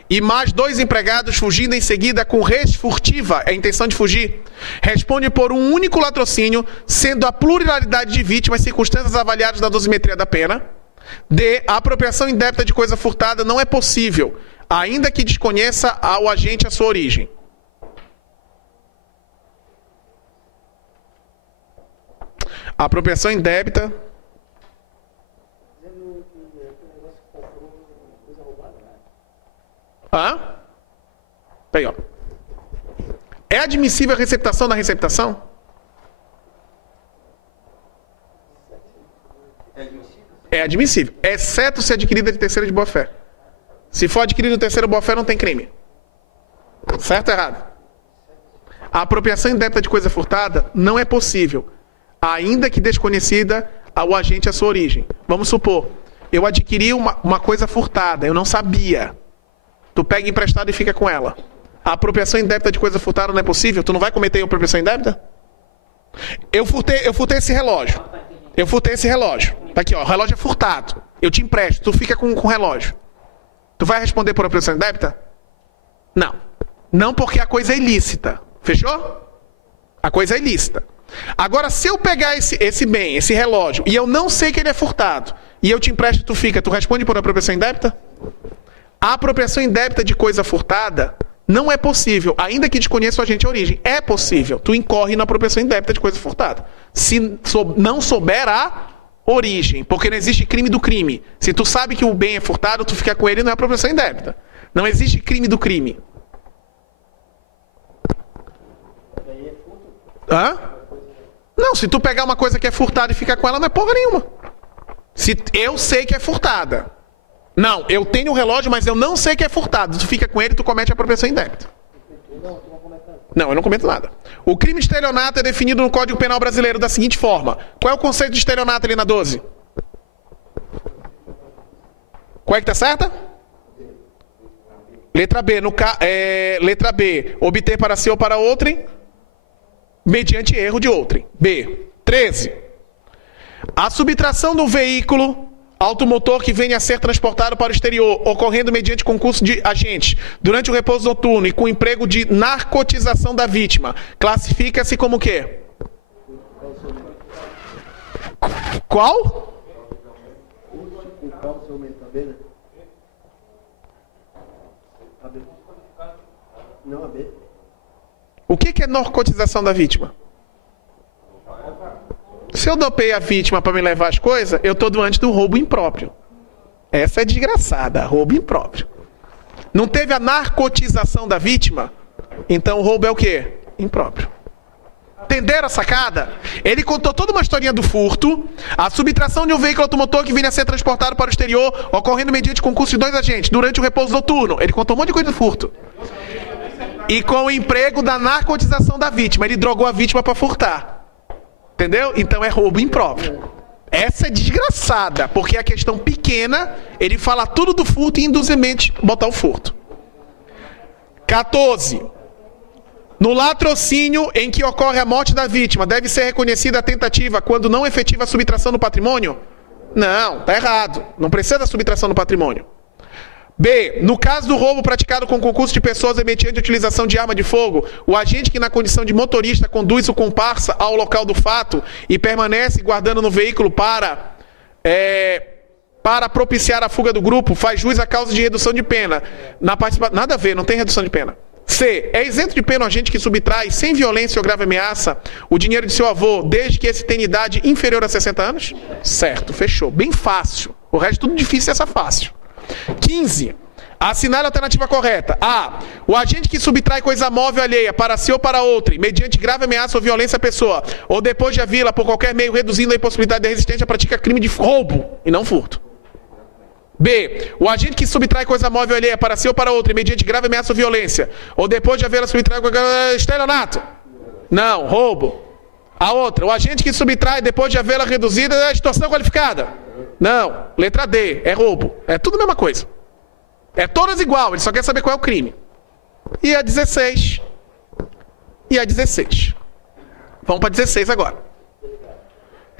e mais 2 empregados fugindo em seguida com res furtiva, é a intenção de fugir, responde por um único latrocínio, sendo a pluralidade de vítimas circunstâncias avaliadas da dosimetria da pena. D. A apropriação indébita de coisa furtada não é possível, ainda que desconheça ao agente a sua origem. A apropriação indébita. Aí, ó. É admissível a receptação da receptação? É admissível, exceto se adquirida de terceira de boa-fé. Se for adquirido de terceira de boa-fé, não tem crime. Certo ou errado? A apropriação indébita de coisa furtada não é possível, ainda que desconhecida ao agente a sua origem. Vamos supor, eu adquiri uma coisa furtada, eu não sabia. Tu pega emprestado e fica com ela. A apropriação indébita de coisa furtada não é possível? Tu não vai cometer a apropriação indébita? Eu furtei esse relógio. Tá aqui, ó, o relógio é furtado. Eu te empresto, tu fica com o relógio. Tu vai responder por apropriação indébita? Não. Não, porque a coisa é ilícita. Fechou? A coisa é ilícita. Agora, se eu pegar esse bem, esse relógio, e eu não sei que ele é furtado, e eu te empresto e tu responde por apropriação indébita? A apropriação indébita de coisa furtada não é possível, ainda que desconheça o agente a origem. É possível. Tu incorre na apropriação indébita de coisa furtada. Se não souber a origem, porque não existe crime do crime. Se tu sabe que o bem é furtado, tu fica com ele, não é apropriação indébita. Não existe crime do crime. Hã? Não, se tu pegar uma coisa que é furtada e ficar com ela, não é porra nenhuma. Se eu sei que é furtada. Não, eu tenho o relógio, mas eu não sei que é furtado. Tu fica com ele, tu comete a apropriação indébita. Não, eu não cometo nada. O crime de estelionato é definido no Código Penal Brasileiro da seguinte forma. Qual é o conceito de estelionato ali na 12? Qual é que tá certa? Letra B. Letra B. Obter para si ou para outrem, mediante erro de outrem. B. 13. A subtração do veículo automotor que venha a ser transportado para o exterior, ocorrendo mediante concurso de agentes, durante o repouso noturno e com emprego de narcotização da vítima, classifica-se como o quê? Qual? O que é narcotização da vítima? Se eu dopei a vítima para me levar as coisas, eu estou diante do roubo impróprio. Essa é desgraçada, roubo impróprio. Não teve a narcotização da vítima? Então o roubo é o quê? Impróprio. Entenderam a sacada? Ele contou toda uma historinha do furto, a subtração de um veículo automotor que vinha a ser transportado para o exterior, ocorrendo mediante concurso de 2 agentes, durante o repouso noturno. Ele contou um monte de coisa do furto. E com o emprego da narcotização da vítima. Ele drogou a vítima para furtar. Entendeu? Então é roubo impróprio. Essa é desgraçada, porque a questão pequena, ele fala tudo do furto e induz a mente botar o furto. 14. No latrocínio em que ocorre a morte da vítima, deve ser reconhecida a tentativa quando não efetiva a subtração do patrimônio? Não, tá errado. Não precisa da subtração do patrimônio. B. No caso do roubo praticado com concurso de pessoas mediante utilização de arma de fogo, o agente que na condição de motorista conduz o comparsa ao local do fato e permanece guardando no veículo para propiciar a fuga do grupo, faz jus à causa de redução de pena. Nada a ver, não tem redução de pena. C. É isento de pena o agente que subtrai, sem violência ou grave ameaça, o dinheiro de seu avô, desde que esse tenha idade inferior a 60 anos? Certo, fechou. Bem fácil. O resto tudo difícil, essa fácil. 15. Assinale a alternativa correta. A. O agente que subtrai coisa móvel alheia para si ou para outrem, mediante grave ameaça ou violência à pessoa, ou depois de havê-la por qualquer meio, reduzindo a impossibilidade de resistência, pratica crime de roubo e não furto. B. O agente que subtrai coisa móvel alheia para si ou para outrem, mediante grave ameaça ou violência, ou depois de havê-la subtrai estelionato. Não, roubo. A outra. O agente que subtrai depois de havê-la reduzida é extorsão qualificada. Não. Letra D. É roubo. É tudo a mesma coisa. É todas igual. Ele só quer saber qual é o crime. E a 16. E a 16. Vamos para 16 agora.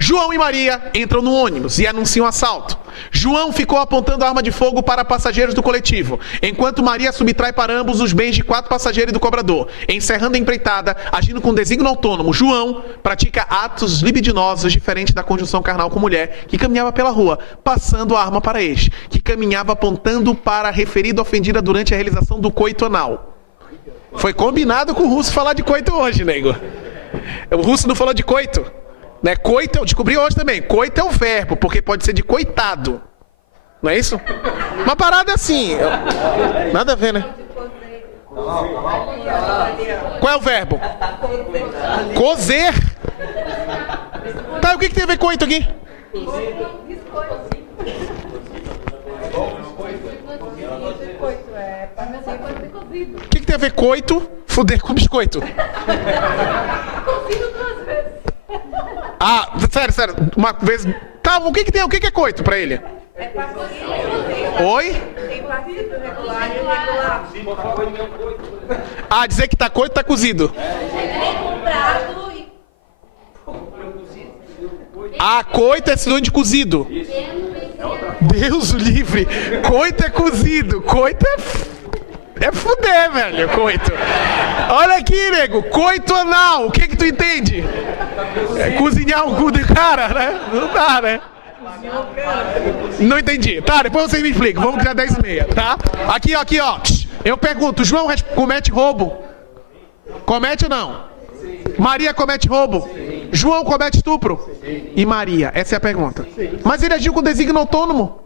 João e Maria entram no ônibus e anunciam assalto. João ficou apontando a arma de fogo para passageiros do coletivo, enquanto Maria subtrai para ambos os bens de 4 passageiros e do cobrador. Encerrando a empreitada, agindo com desígnio autônomo, João pratica atos libidinosos diferentes da conjunção carnal com mulher, que caminhava pela rua, passando a arma para ex, que caminhava apontando para a referida ofendida durante a realização do coito anal. Foi combinado com o Russo falar de coito hoje, nego. O Russo não falou de coito. Né? Coito, eu descobri hoje também. Coito é o verbo, porque pode ser de coitado. Não é isso? Uma parada assim. Nada a ver, né? Qual é o verbo? Cozer. Tá, o que tem a ver com coito aqui? O que tem a ver coito? Fuder com biscoito. Ah, sério. Uma vez. Tá, o que é coito pra ele? É partido. Oi? Tem partido regular e irregular. Ah, dizer que tá coito, tá cozido. É comprado e... Ah, coito é sinônimo de cozido. Deus o livre. Coito é cozido. Coito é fuder, velho, coito. Olha aqui, nego. Coito anal. O que tu entende? É cozinhar o cu do cara, né? Não dá, né? Não entendi. Tá, depois vocês me explicam. Vamos criar 10h30, tá? Aqui, ó. Eu pergunto, João comete roubo? Comete ou não? Maria comete roubo? João comete estupro? E Maria? Essa é a pergunta. Mas ele agiu com desígnio autônomo.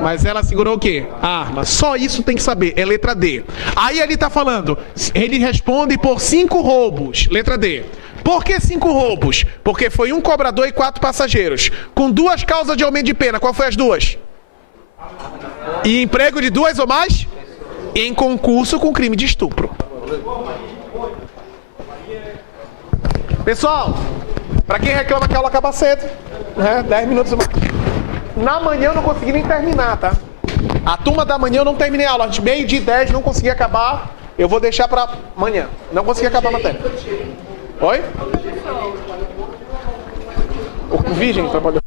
Mas ela segurou o quê? A arma. Só isso tem que saber. É letra D. Aí ele tá falando. Ele responde por 5 roubos. Letra D. Por que 5 roubos? Porque foi um cobrador e 4 passageiros. Com 2 causas de aumento de pena. Qual foi as 2? E emprego de 2 ou mais? Em concurso com crime de estupro. Pessoal, pra quem reclama que a aula acaba cedo, né? 10 minutos ou mais. Na manhã eu não consegui nem terminar, tá? A turma da manhã eu não terminei a aula. De meio-dia e 10 não consegui acabar. Eu vou deixar pra amanhã. Não consegui acabar a matéria. Oi? O virgem, pra poder...